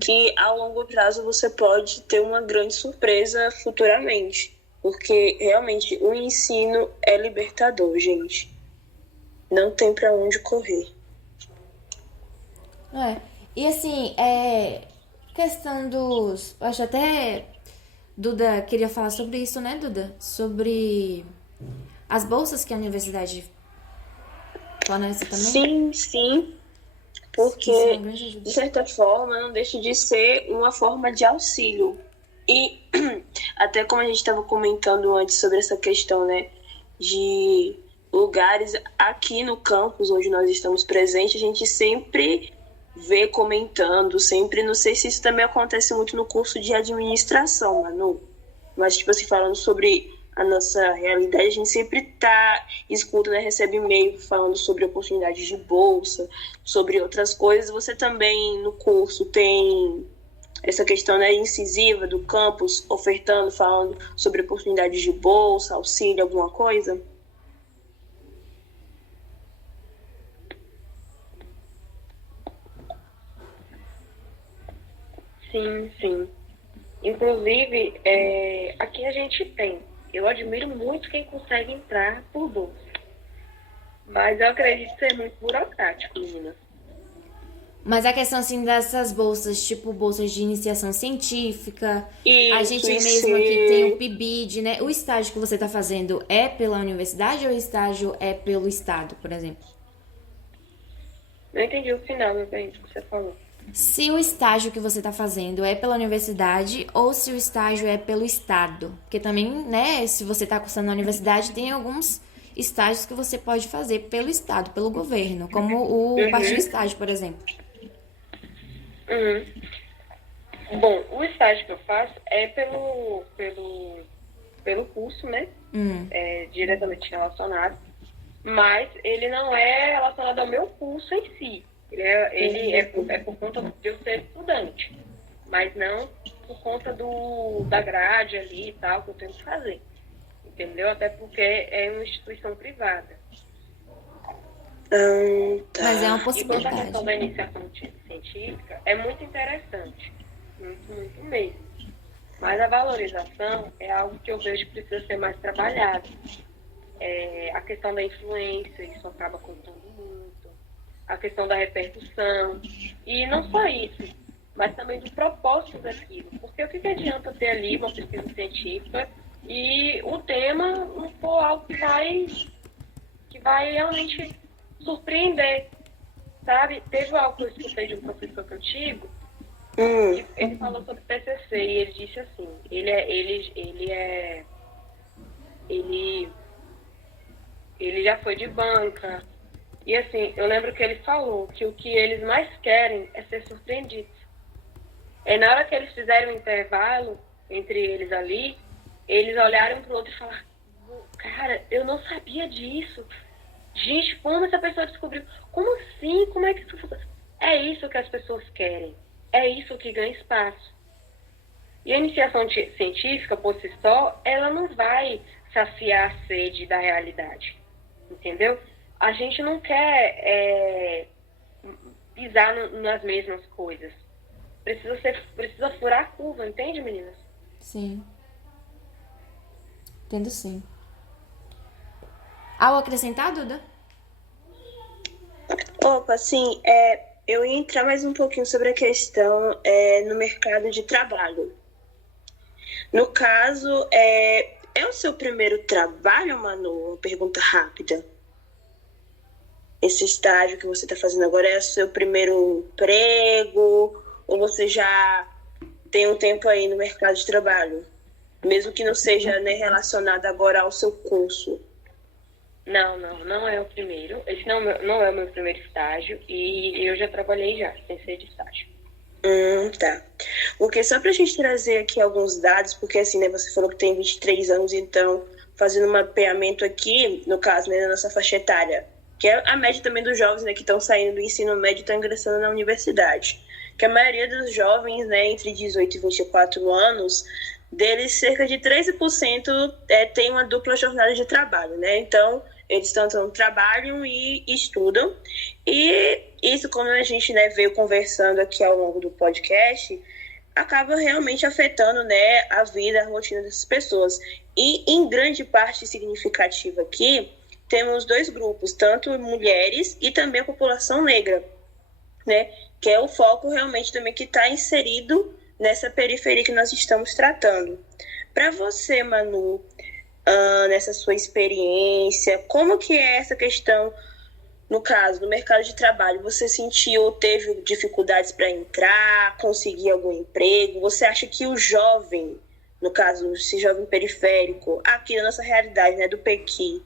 que a longo prazo você pode ter uma grande surpresa futuramente. Porque realmente o ensino é libertador, gente. Não tem pra onde correr. E assim, questão dos... Eu acho até... Duda queria falar sobre isso, né, Duda? Sobre as bolsas que a universidade fornece também. Sim. Porque, de certa forma, não deixa de ser uma forma de auxílio. E até como a gente estava comentando antes sobre essa questão, né, de lugares aqui no campus onde nós estamos presentes, a gente sempre vê comentando, sempre, não sei se isso também acontece muito no curso de administração, Manu, mas tipo assim, falando sobre a nossa realidade, a gente sempre escuta, né, recebe e-mail falando sobre oportunidades de bolsa, sobre outras coisas. Você também no curso tem essa questão, né, incisiva do campus ofertando, falando sobre oportunidades de bolsa, auxílio, alguma coisa? Sim, sim. Inclusive, aqui a gente tem. Eu admiro muito quem consegue entrar por bolsa. Mas eu acredito ser muito burocrático, meninas. Mas a questão, assim, dessas bolsas, tipo bolsas de iniciação científica, a Isso, gente isso. mesmo aqui tem o PIBID, né? O estágio que você tá fazendo é pela universidade ou o estágio é pelo estado, por exemplo? Não entendi o final, meu bem, do que você falou. Se o estágio que você tá fazendo é pela universidade ou se o estágio é pelo estado. Porque também, né, se você tá cursando na universidade, tem alguns estágios que você pode fazer pelo estado, pelo governo, como o parte de estágio, por exemplo. Bom, o estágio que eu faço é pelo curso, né? É diretamente relacionado. Mas ele não é relacionado ao meu curso em si. Ele é por conta de eu ser estudante. Mas não por conta da grade ali e tal, que eu tenho que fazer. Entendeu? Até porque é uma instituição privada. Tá. Mas é uma E quanto à possibilidade. questão da iniciação científica, é muito interessante. Muito, muito mesmo. Mas a valorização é algo que eu vejo que precisa ser mais trabalhado. A questão da influência, isso acaba contando muito. A questão da repercussão. E não só isso, mas também do propósito daquilo. Porque o que adianta ter ali uma pesquisa científica e o tema não for algo que vai realmente surpreender, sabe? Teve algo que eu escutei de um professor que eu tive, que ele falou sobre TCC e ele disse assim, ele já foi de banca e assim, eu lembro que ele falou que o que eles mais querem é ser surpreendidos. E na hora que eles fizeram um intervalo entre eles ali, eles olharam um pro outro e falaram, cara, eu não sabia disso. Gente, como essa pessoa descobriu? Como assim? Como é que isso funciona? É isso que as pessoas querem. É isso que ganha espaço. E a iniciação científica, por si só, ela não vai saciar a sede da realidade. Entendeu? A gente não quer pisar nas mesmas coisas. Precisa furar a curva, entende, meninas? Sim. Entendo sim. Algo a acrescentar, Duda? Opa, sim, eu ia entrar mais um pouquinho sobre a questão no mercado de trabalho. No caso, é o seu primeiro trabalho, Manu? Uma pergunta rápida. Esse estágio que você está fazendo agora é o seu primeiro emprego? Ou você já tem um tempo aí no mercado de trabalho? Mesmo que não seja, né, relacionado agora ao seu curso. Não é o primeiro. Esse não é o meu primeiro estágio e eu já trabalhei já, sem ser de estágio. Tá. Porque só pra gente trazer aqui alguns dados, porque assim, né, você falou que tem 23 anos, então, fazendo um mapeamento aqui, no caso, né, na nossa faixa etária, que é a média também dos jovens, né, que estão saindo do ensino médio e estão ingressando na universidade. Que a maioria dos jovens, né, entre 18 e 24 anos, deles, cerca de 13% tem uma dupla jornada de trabalho, né? Então, eles tanto trabalham e estudam. E isso, como a gente, né, veio conversando aqui ao longo do podcast, acaba realmente afetando, né, a vida, a rotina dessas pessoas. E, em grande parte significativa aqui, temos dois grupos, tanto mulheres e também a população negra, né? Que é o foco realmente também que está inserido nessa periferia que nós estamos tratando. Para você, Manu, nessa sua experiência, como que é essa questão, no caso, no mercado de trabalho? Você sentiu ou teve dificuldades para entrar, conseguir algum emprego? Você acha que o jovem, no caso, esse jovem periférico, aqui na nossa realidade, né, do Pequi,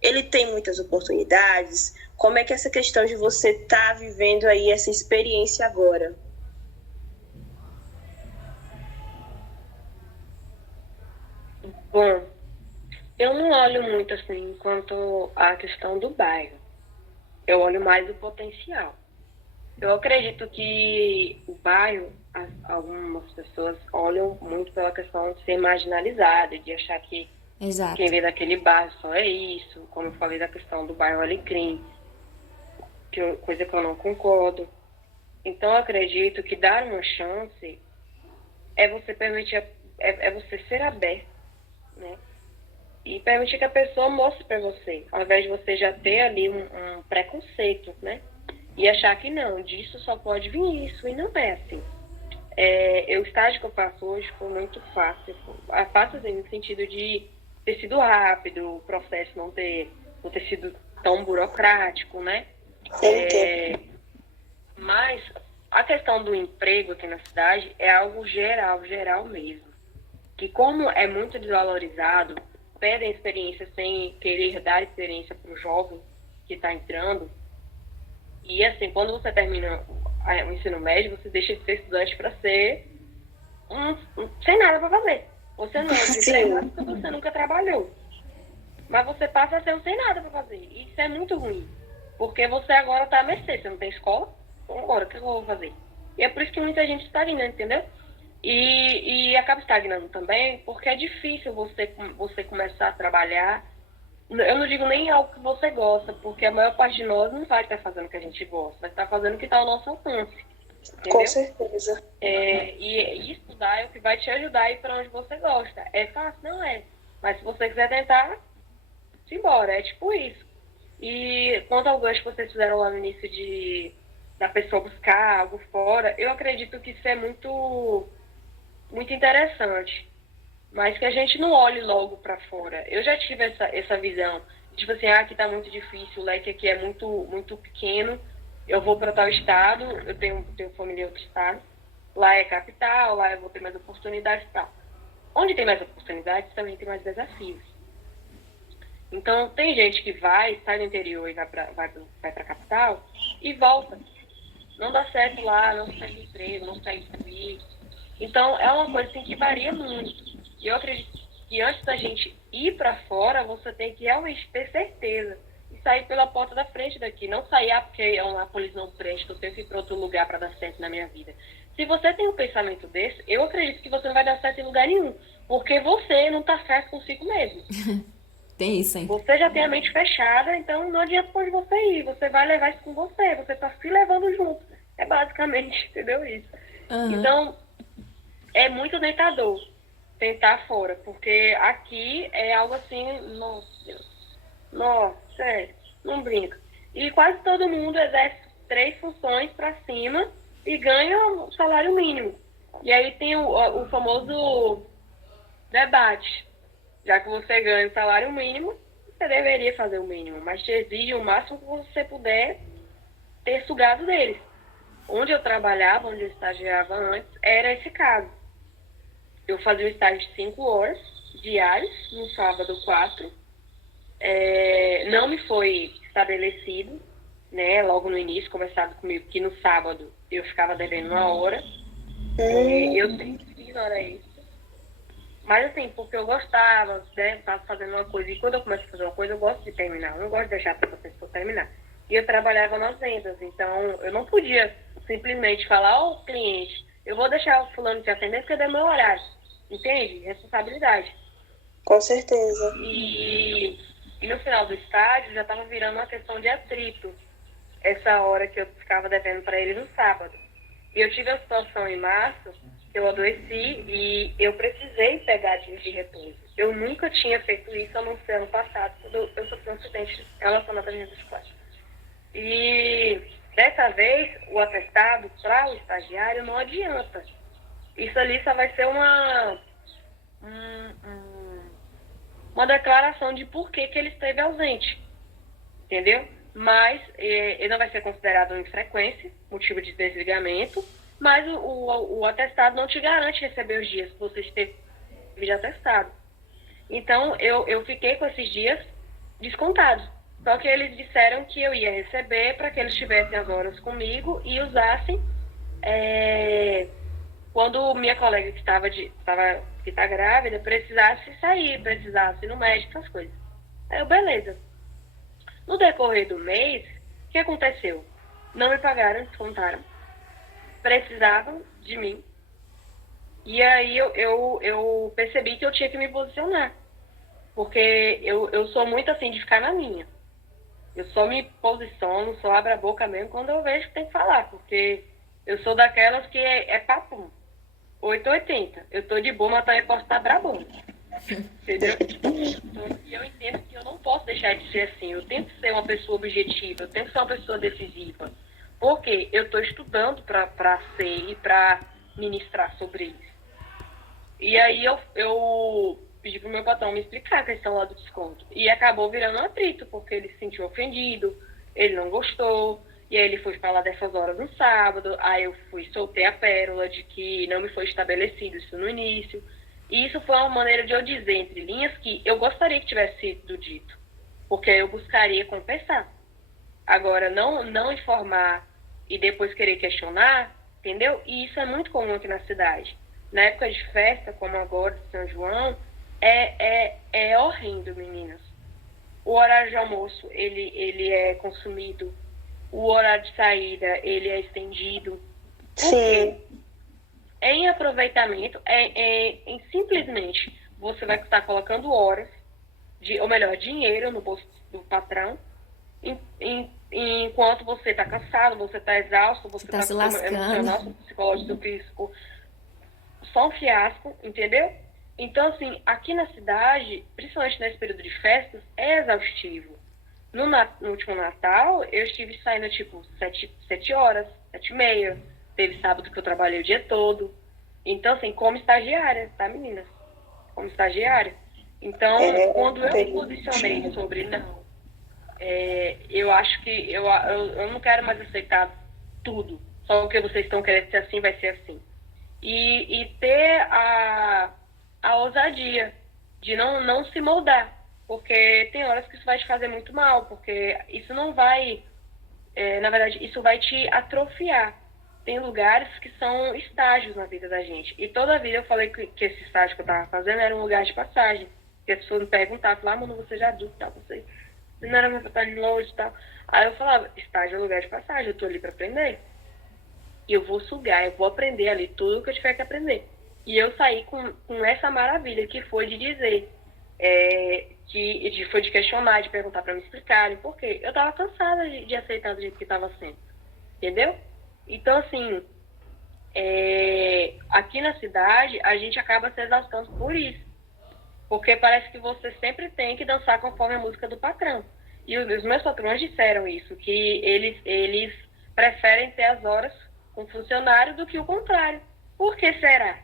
ele tem muitas oportunidades? Como é que é essa questão de você estar vivendo aí essa experiência agora? Bom, eu não olho muito assim quanto à questão do bairro. Eu olho mais o potencial. Eu acredito que o bairro, algumas pessoas olham muito pela questão de ser marginalizada, de achar que Exato. quem vem daquele bairro só é isso, como eu falei da questão do bairro Alecrim, coisa que eu não concordo. Então, eu acredito que dar uma chance é você permitir, é você ser aberto, né? E permitir que a pessoa mostre para você, ao invés de você já ter ali um preconceito, né? E achar que não, disso só pode vir isso, e não é assim. O estágio que eu faço hoje foi muito fácil. Fácil assim, no sentido de ter sido rápido, o processo não ter sido tão burocrático, né? Mas a questão do emprego aqui na cidade é algo geral mesmo. Que como é muito desvalorizado, pedem experiência sem querer dar experiência para o jovem que está entrando. E assim, quando você termina o ensino médio, você deixa de ser estudante para ser sem nada para fazer. Você não é desempregado porque você nunca trabalhou. Mas você passa a ser um sem nada para fazer. E isso é muito ruim. Porque você agora está à mercê. Você não tem escola? Então agora, o que eu vou fazer? E é por isso que muita gente estagna, entendeu? E acaba estagnando também porque é difícil você começar a trabalhar. Eu não digo nem algo que você gosta, porque a maior parte de nós não vai estar fazendo o que a gente gosta, vai estar fazendo o que está ao nosso alcance. Entendeu? Com certeza. E estudar é o que vai te ajudar a ir para onde você gosta. É fácil? Não é. Mas se você quiser tentar, simbora. É tipo isso. E quanto ao gancho que vocês fizeram lá no início da pessoa buscar algo fora, eu acredito que isso é muito, muito interessante. Mas que a gente não olhe logo para fora. Eu já tive essa visão. Tipo assim, aqui tá muito difícil, o leque aqui é muito, muito pequeno. Eu vou para tal estado, eu tenho família em outro estado. Lá é capital, lá eu vou ter mais oportunidades e tal. Onde tem mais oportunidades, também tem mais desafios. Então, tem gente que sai do interior e vai para a capital e volta. Não dá certo lá, não consegue emprego, não consegue subir. Então, é uma coisa assim, que varia muito. E eu acredito que antes da gente ir para fora, você tem que realmente ter certeza e sair pela porta da frente daqui. Não sair porque a polícia não presta, eu tenho que ir para outro lugar para dar certo na minha vida. Se você tem um pensamento desse, eu acredito que você não vai dar certo em lugar nenhum. Porque você não está certo consigo mesmo. Tem isso, hein? Você já tem a mente fechada, então não adianta por onde você ir. Você vai levar isso com você. Você está se levando junto. É basicamente, entendeu isso? Uhum. Então, é muito tentador tentar fora, porque aqui é algo assim, nossa Deus, nossa, sério, não brinca. E quase todo mundo exerce 3 funções para cima e ganha o salário mínimo. E aí tem o famoso debate. Já que você ganha o salário mínimo, você deveria fazer o mínimo, mas te exige o máximo que você puder ter sugado deles. Onde eu trabalhava, onde eu estagiava antes, era esse caso. Eu fazia um estágio de 5 horas diários, no sábado 4. Não me foi estabelecido, né, logo no início, conversado comigo, que no sábado eu ficava devendo 1 hora. Eu sempre fiz hora extra. Mas assim, porque eu gostava, né, estava fazendo uma coisa. E quando eu começo a fazer uma coisa, eu gosto de terminar. Eu não gosto de deixar para outra pessoa terminar. E eu trabalhava nas vendas, então eu não podia simplesmente falar ao cliente, eu vou deixar o fulano te atender porque é meu horário. Entende? Responsabilidade. Com certeza. E no final do estágio já estava virando uma questão de atrito. Essa hora que eu ficava devendo para ele no sábado. E eu tive a situação em março, que eu adoeci e eu precisei pegar dias de repouso. Eu nunca tinha feito isso, a não ser ano passado, quando eu sofri um acidente relacionado à minha bicicleta. E dessa vez, o atestado para o estagiário não adianta. Isso ali só vai ser uma declaração de por que ele esteve ausente, entendeu? Mas ele não vai ser considerado uma infrequência, motivo de desligamento, mas o atestado não te garante receber os dias que você esteve de atestado. Então, eu fiquei com esses dias descontados. Só que eles disseram que eu ia receber para que eles tivessem as horas comigo e usassem quando minha colega que está grávida precisasse sair, precisasse ir no médico, essas coisas. Aí eu, beleza. No decorrer do mês, o que aconteceu? Não me pagaram, descontaram. Precisavam de mim. E aí eu percebi que eu tinha que me posicionar. Porque eu sou muito assim de ficar na minha. Eu só me posiciono, só abro a boca mesmo quando eu vejo que tem que falar. Porque eu sou daquelas que é papum. 880. Eu tô de boa, mas também posso estar brabona. Entendeu? Então, e eu entendo que eu não posso deixar de ser assim. Eu tenho que ser uma pessoa objetiva, eu tenho que ser uma pessoa decisiva. Porque eu estou estudando para ser e para ministrar sobre isso. E aí eu pedi pro meu patrão me explicar a questão lá do desconto. E acabou virando um atrito, porque ele se sentiu ofendido, ele não gostou, e aí ele foi falar dessas horas no sábado, aí eu soltei a pérola de que não me foi estabelecido isso no início. E isso foi uma maneira de eu dizer, entre linhas, que eu gostaria que tivesse sido dito, porque eu buscaria compensar. Agora, não informar e depois querer questionar, entendeu? E isso é muito comum aqui na cidade. Na época de festa, como agora, de São João, é horrendo, meninas. O horário de almoço, ele é consumido. O horário de saída, ele é estendido. Sim. Em aproveitamento, em simplesmente você vai estar colocando horas, ou melhor, dinheiro no bolso do patrão, enquanto você está cansado, você está exausto, você Tá está se lascando. emocional, psicológico, físico, só um fiasco, entendeu? Então, assim, aqui na cidade, principalmente nesse período de festas, é exaustivo. No último Natal, eu estive saindo, tipo, 7 horas, 7h30. Teve sábado que eu trabalhei o dia todo. Então, assim, como estagiária, tá, meninas? Como estagiária. Então, quando eu me posicionei sobre não, eu acho que eu não quero mais aceitar tudo. Só o que vocês estão querendo ser assim, vai ser assim. E ter a ousadia de não se moldar. Porque tem horas que isso vai te fazer muito mal. Porque isso não vai... na verdade, isso vai te atrofiar. Tem lugares que são estágios na vida da gente. E toda vida eu falei que esse estágio que eu estava fazendo era um lugar de passagem. Porque as pessoas me perguntavam, mano, você já é adulto, tá? Você não era mais pra estar longe e tal. Aí eu falava, estágio é lugar de passagem, eu tô ali pra aprender. E eu vou sugar, eu vou aprender ali tudo que eu tiver que aprender. E eu saí com essa maravilha que foi de dizer, foi de questionar, de perguntar para me explicarem, porque eu tava cansada de aceitar do jeito que tava sendo. Entendeu? Então, assim, aqui na cidade, a gente acaba se exaustando por isso. Porque parece que você sempre tem que dançar conforme a música do patrão. E os meus patrões disseram isso, que eles preferem ter as horas com funcionário do que o contrário. Por que será?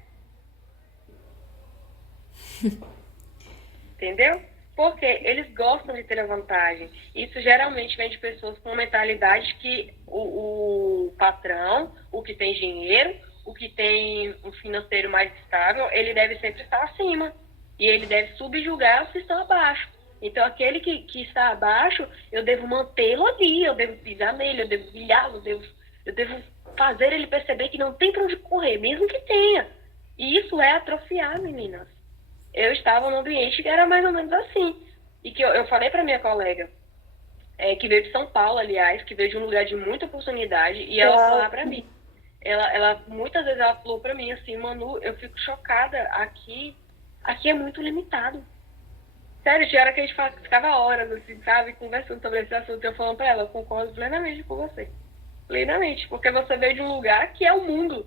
Entendeu? Porque eles gostam de ter a vantagem. Isso geralmente vem de pessoas com uma mentalidade que o patrão, o que tem dinheiro, o que tem um financeiro mais estável, ele deve sempre estar acima. E ele deve subjugar os que estão abaixo. Então, aquele que está abaixo, eu devo mantê-lo ali, eu devo pisar nele, eu devo humilhá-lo, eu devo fazer ele perceber que não tem para onde correr, mesmo que tenha. E isso é atrofiar, meninas. Eu estava num ambiente que era mais ou menos assim. E que eu falei para minha colega, que veio de São Paulo, aliás, que veio de um lugar de muita oportunidade, e ela falou para mim. Muitas vezes ela falou para mim assim, Manu, eu fico chocada, aqui é muito limitado. Sério, tinha hora que a gente ficava horas, assim, sabe, conversando sobre esse assunto, eu falando pra ela, eu concordo plenamente com você. Plenamente, porque você veio de um lugar que é o mundo.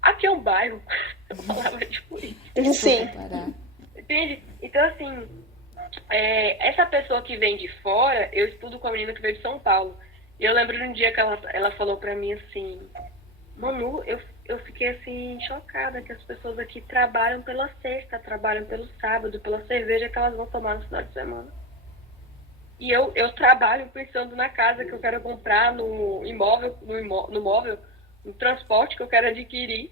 Aqui é um bairro. Eu falava tipo isso. Sim. Entende? Então, assim, essa pessoa que vem de fora, eu estudo com a menina que veio de São Paulo. E eu lembro de um dia que ela falou pra mim assim, Manu, eu fiquei assim, chocada que as pessoas aqui trabalham pela sexta, trabalham pelo sábado, pela cerveja que elas vão tomar no final de semana. E eu trabalho pensando na casa que eu quero comprar, no móvel, no transporte que eu quero adquirir.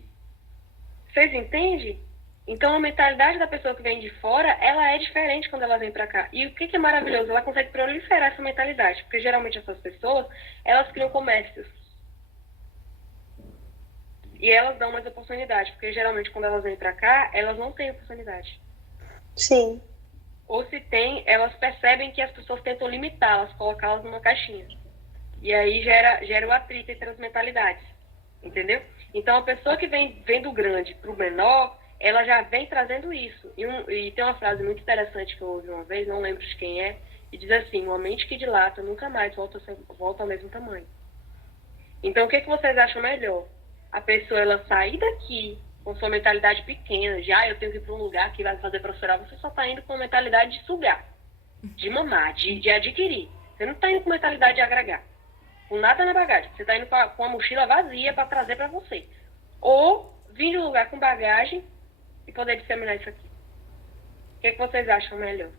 Vocês entendem? Então a mentalidade da pessoa que vem de fora, ela é diferente quando ela vem pra cá. E o que é maravilhoso? Ela consegue proliferar essa mentalidade, porque geralmente essas pessoas, elas criam comércios. E elas dão mais oportunidade, porque geralmente quando elas vêm pra cá, elas não têm oportunidade. Sim. Ou se tem, elas percebem que as pessoas tentam limitá-las, colocá-las numa caixinha. E aí gera o atrito entre as mentalidades. Entendeu? Então a pessoa que vem do grande pro menor, ela já vem trazendo isso. E tem uma frase muito interessante que eu ouvi uma vez, não lembro de quem é, e diz assim, uma mente que dilata nunca mais volta ao mesmo tamanho. Então o que vocês acham melhor? A pessoa ela sair daqui com sua mentalidade pequena, já eu tenho que ir para um lugar que vai me fazer prosperar, você só está indo com a mentalidade de sugar, de mamar, de adquirir. Você não está indo com mentalidade de agregar, com nada na bagagem. Você está indo com a mochila vazia para trazer para você. Ou vir de um lugar com bagagem e poder disseminar isso aqui. O que vocês acham melhor?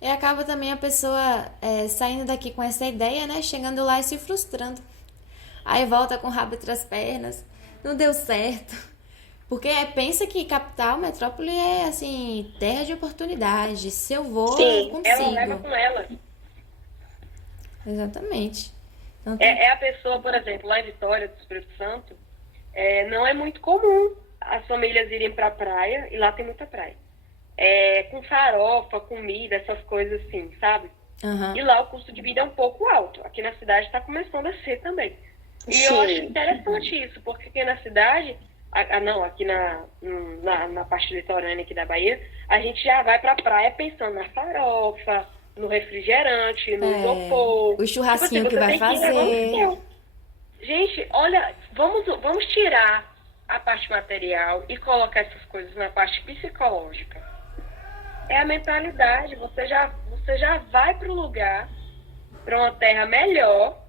E acaba também a pessoa saindo daqui com essa ideia, né? Chegando lá e se frustrando. Aí volta com o rabo entre as pernas. Não deu certo. Porque pensa que capital, metrópole é, assim, terra de oportunidade. Se eu vou, Sim, eu consigo. Ela leva com ela. Exatamente. Então, É a pessoa, por exemplo, lá em Vitória, do Espírito Santo, não é muito comum as famílias irem pra praia, e lá tem muita praia. Com farofa, comida, essas coisas assim, sabe? Uhum. E lá o custo de vida é um pouco alto. Aqui na cidade está começando a ser também. E Sim. eu acho interessante isso, porque aqui na cidade, aqui na parte litorânea aqui da Bahia, a gente já vai pra praia pensando na farofa, no refrigerante, no isopor. O churrasquinho que vai fazer. Gente, olha, vamos tirar a parte material e colocar essas coisas na parte psicológica. É a mentalidade. Você já vai para o lugar, para uma terra melhor,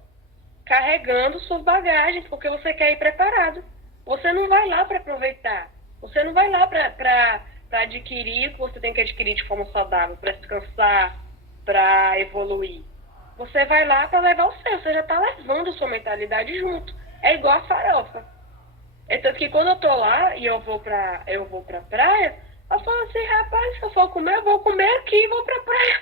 carregando suas bagagens, porque você quer ir preparado. Você não vai lá para aproveitar. Você não vai lá para adquirir o que você tem que adquirir de forma saudável, para descansar, para evoluir. Você vai lá para levar o seu. Você já está levando sua mentalidade junto. É igual a farofa. É tanto que quando eu tô lá e eu vou pra praia, eu falo assim, rapaz, se eu for comer, eu vou comer aqui e vou pra praia.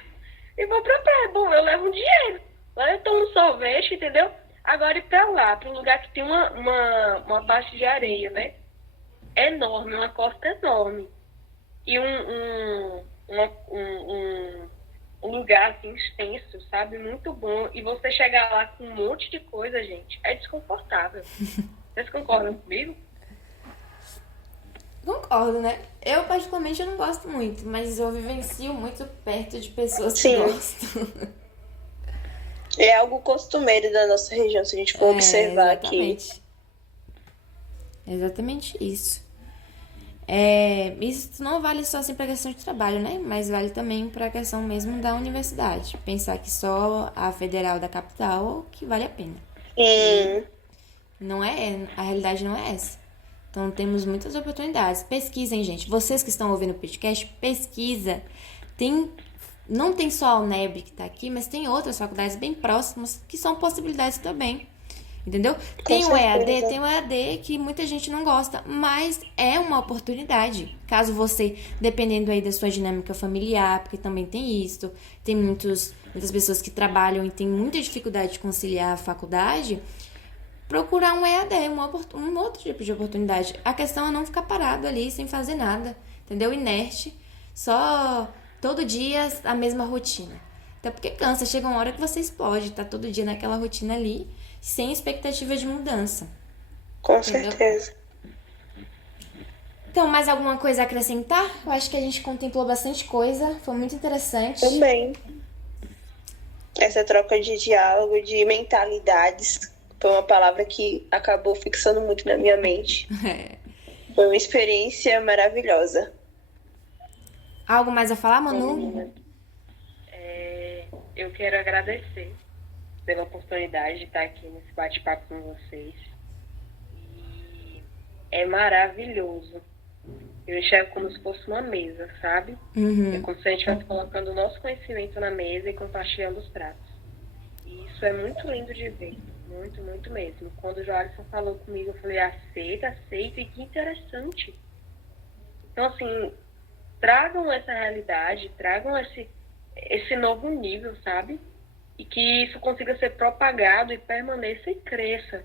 E vou pra praia. Bom, eu levo um dinheiro. Lá eu tomo um sorvete, entendeu? Agora ir pra lá, pra um lugar que tem uma faixa de areia, né? Enorme, uma costa enorme. E um lugar assim extenso, sabe? Muito bom. E você chegar lá com um monte de coisa, gente, é desconfortável. Vocês concordam comigo? Concordo, né? Eu, particularmente, eu não gosto muito, mas eu vivencio muito perto de pessoas Sim. que gostam. É algo costumeiro da nossa região, se a gente for observar aqui. Exatamente. Exatamente isso. Isso não vale só assim para questão de trabalho, né? Mas vale também para a questão mesmo da universidade. Pensar que só a federal da capital que vale a pena. Não a realidade não é essa. Então temos muitas oportunidades. Pesquisem, gente. Vocês que estão ouvindo o podcast, pesquisa. Não tem só a UNEB que está aqui, mas tem outras faculdades bem próximas que são possibilidades também. Entendeu? Tem o EAD que muita gente não gosta, mas é uma oportunidade. Caso você, dependendo aí da sua dinâmica familiar, porque também tem isso, tem muitas pessoas que trabalham e tem muita dificuldade de conciliar a faculdade, procurar um EAD, um outro tipo de oportunidade. A questão é não ficar parado ali sem fazer nada, entendeu? Inerte, só todo dia a mesma rotina. Até porque cansa, chega uma hora que você explode, tá todo dia naquela rotina ali, sem expectativa de mudança. Com Entendeu? certeza. Então, mais alguma coisa a acrescentar? Eu acho que a gente contemplou bastante coisa, foi muito interessante. Também. Essa troca de diálogo, de mentalidades, foi uma palavra que acabou fixando muito na minha mente. Foi uma experiência maravilhosa. Algo mais a falar, Manu? Eu quero agradecer pela oportunidade de estar aqui nesse bate-papo com vocês. E é maravilhoso. Eu enxergo como se fosse uma mesa, sabe? É como se a gente estivesse colocando o nosso conhecimento na mesa e compartilhando os pratos. E isso é muito lindo de ver. Muito, muito mesmo. Quando o Joalisson falou comigo, eu falei, aceita, e que interessante. Então, assim, tragam essa realidade, tragam esse novo nível, sabe? E que isso consiga ser propagado e permaneça e cresça.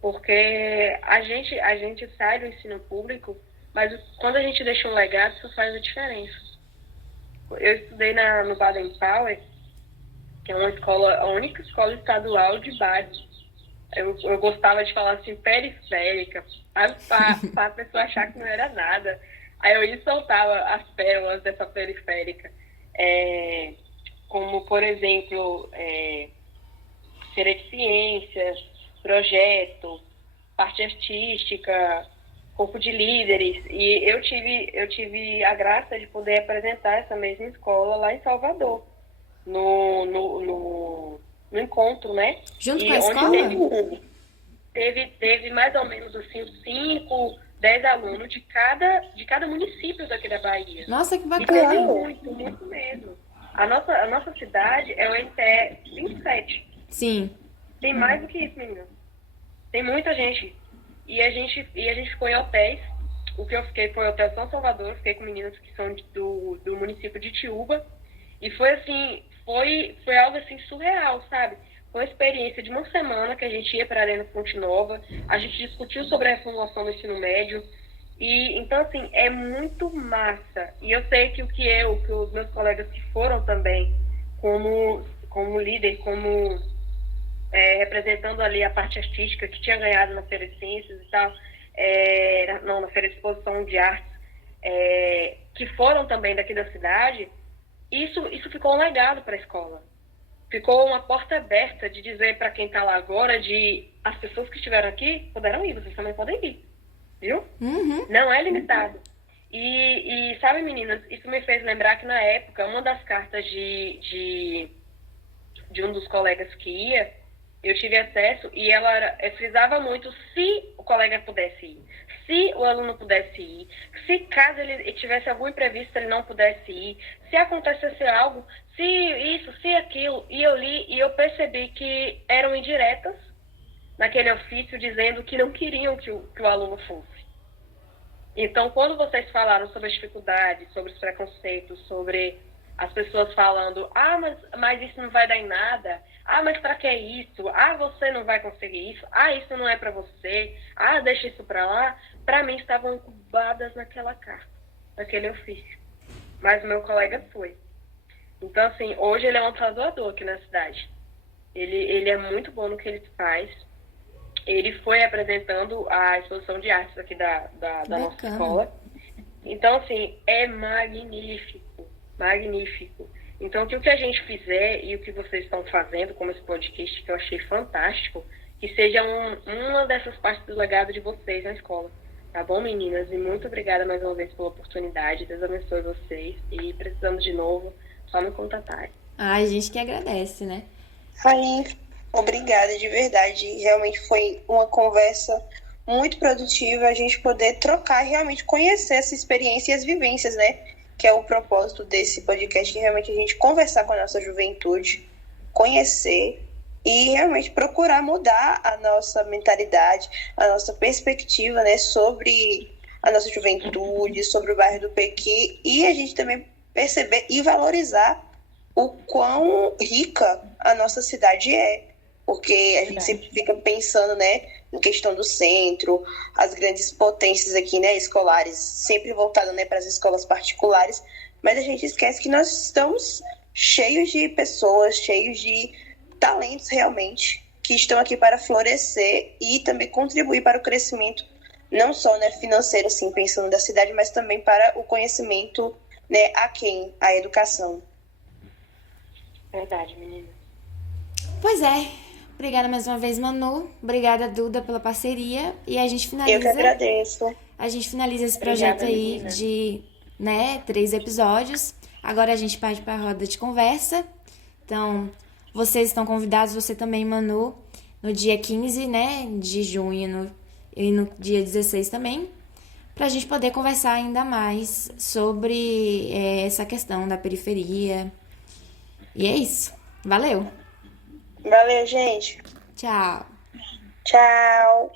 Porque a gente sai do ensino público, mas quando a gente deixa um legado, isso faz a diferença. Eu estudei no Baden Powell, que é a única escola estadual de base. Eu gostava de falar assim, periférica, para a pessoa achar que não era nada. Aí eu ia e soltava as pérolas dessa periférica. Como, por exemplo, Feira de Ciências, projeto, parte artística, corpo de líderes, e eu tive a graça de poder apresentar essa mesma escola lá em Salvador, no encontro, né? Junto E com a escola? teve mais ou menos assim, 5, 10 alunos de cada município daqui da Bahia. Nossa, que E teve bacana. muito, muito mesmo. A nossa cidade é o NTE 27. Sim. Tem mais do que isso, menina. Tem muita gente. E a gente ficou em hotéis. O que eu fiquei foi o Hotel São Salvador. Fiquei com meninas que são do município de Tiúba. E foi assim, foi algo assim surreal, sabe? Foi uma experiência de uma semana que a gente ia para a Arena Fonte Nova. A gente discutiu sobre a reformulação do ensino médio. E então, assim, é muito massa. E eu sei que que os meus colegas que foram também, como líder, representando ali a parte artística, que tinha ganhado na Feira de Ciências e tal, na Feira de Exposição de Artes, que foram também daqui da cidade, isso ficou um legado para a escola. Ficou uma porta aberta de dizer para quem está lá agora, as pessoas que estiveram aqui puderam ir, vocês também podem ir, viu? Uhum. Não é limitado. E sabe, meninas, isso me fez lembrar que na época, uma das cartas de um dos colegas que ia, eu tive acesso e ela frisava muito se o colega pudesse ir, se o aluno pudesse ir, se caso ele tivesse algum imprevisto ele não pudesse ir, se acontecesse algo, se isso, se aquilo. E eu li e eu percebi que eram indiretas naquele ofício dizendo que não queriam que o aluno fosse. Então, quando vocês falaram sobre as dificuldades, sobre os preconceitos, sobre as pessoas falando, mas isso não vai dar em nada, mas para que isso? Você não vai conseguir isso, isso não é para você, deixa isso para lá, para mim estavam incubadas naquela carta, naquele ofício. Mas o meu colega foi. Então, assim, hoje ele é um tatuador aqui na cidade. Ele é muito bom no que ele faz. Ele foi apresentando a exposição de artes aqui da nossa escola. Então, assim, é magnífico. Magnífico. Então, que o que a gente fizer e o que vocês estão fazendo, como esse podcast, que eu achei fantástico, que seja uma dessas partes do legado de vocês na escola. Tá bom, meninas? E muito obrigada mais uma vez pela oportunidade. Deus abençoe vocês. E precisando de novo, só me contatarem. A gente que agradece, né? Obrigada, de verdade. Realmente foi uma conversa muito produtiva, a gente poder trocar e realmente conhecer essa experiência e as vivências, né? Que é o propósito desse podcast, que realmente a gente conversar com a nossa juventude, conhecer e realmente procurar mudar a nossa mentalidade, a nossa perspectiva, né? Sobre a nossa juventude, sobre o bairro do Pequi, e a gente também perceber e valorizar o quão rica a nossa cidade é. Porque a gente sempre fica pensando, né, em questão do centro, as grandes potências aqui, né, escolares, sempre voltado, né, para as escolas particulares, mas a gente esquece que nós estamos cheios de pessoas, cheios de talentos realmente, que estão aqui para florescer e também contribuir para o crescimento, não só, né, financeiro, assim, pensando da cidade, mas também para o conhecimento, né, a educação. Verdade, menina. Pois é. Obrigada mais uma vez, Manu. Obrigada, Duda, pela parceria. E a gente finaliza... Eu que agradeço. A gente finaliza esse projeto aí de, 3 episódios. Agora a gente parte para a roda de conversa. Então, vocês estão convidados, você também, Manu, no dia 15, né, de junho e no dia 16 também, para a gente poder conversar ainda mais sobre essa questão da periferia. E é isso. Valeu! Valeu, gente. Tchau! Tchau!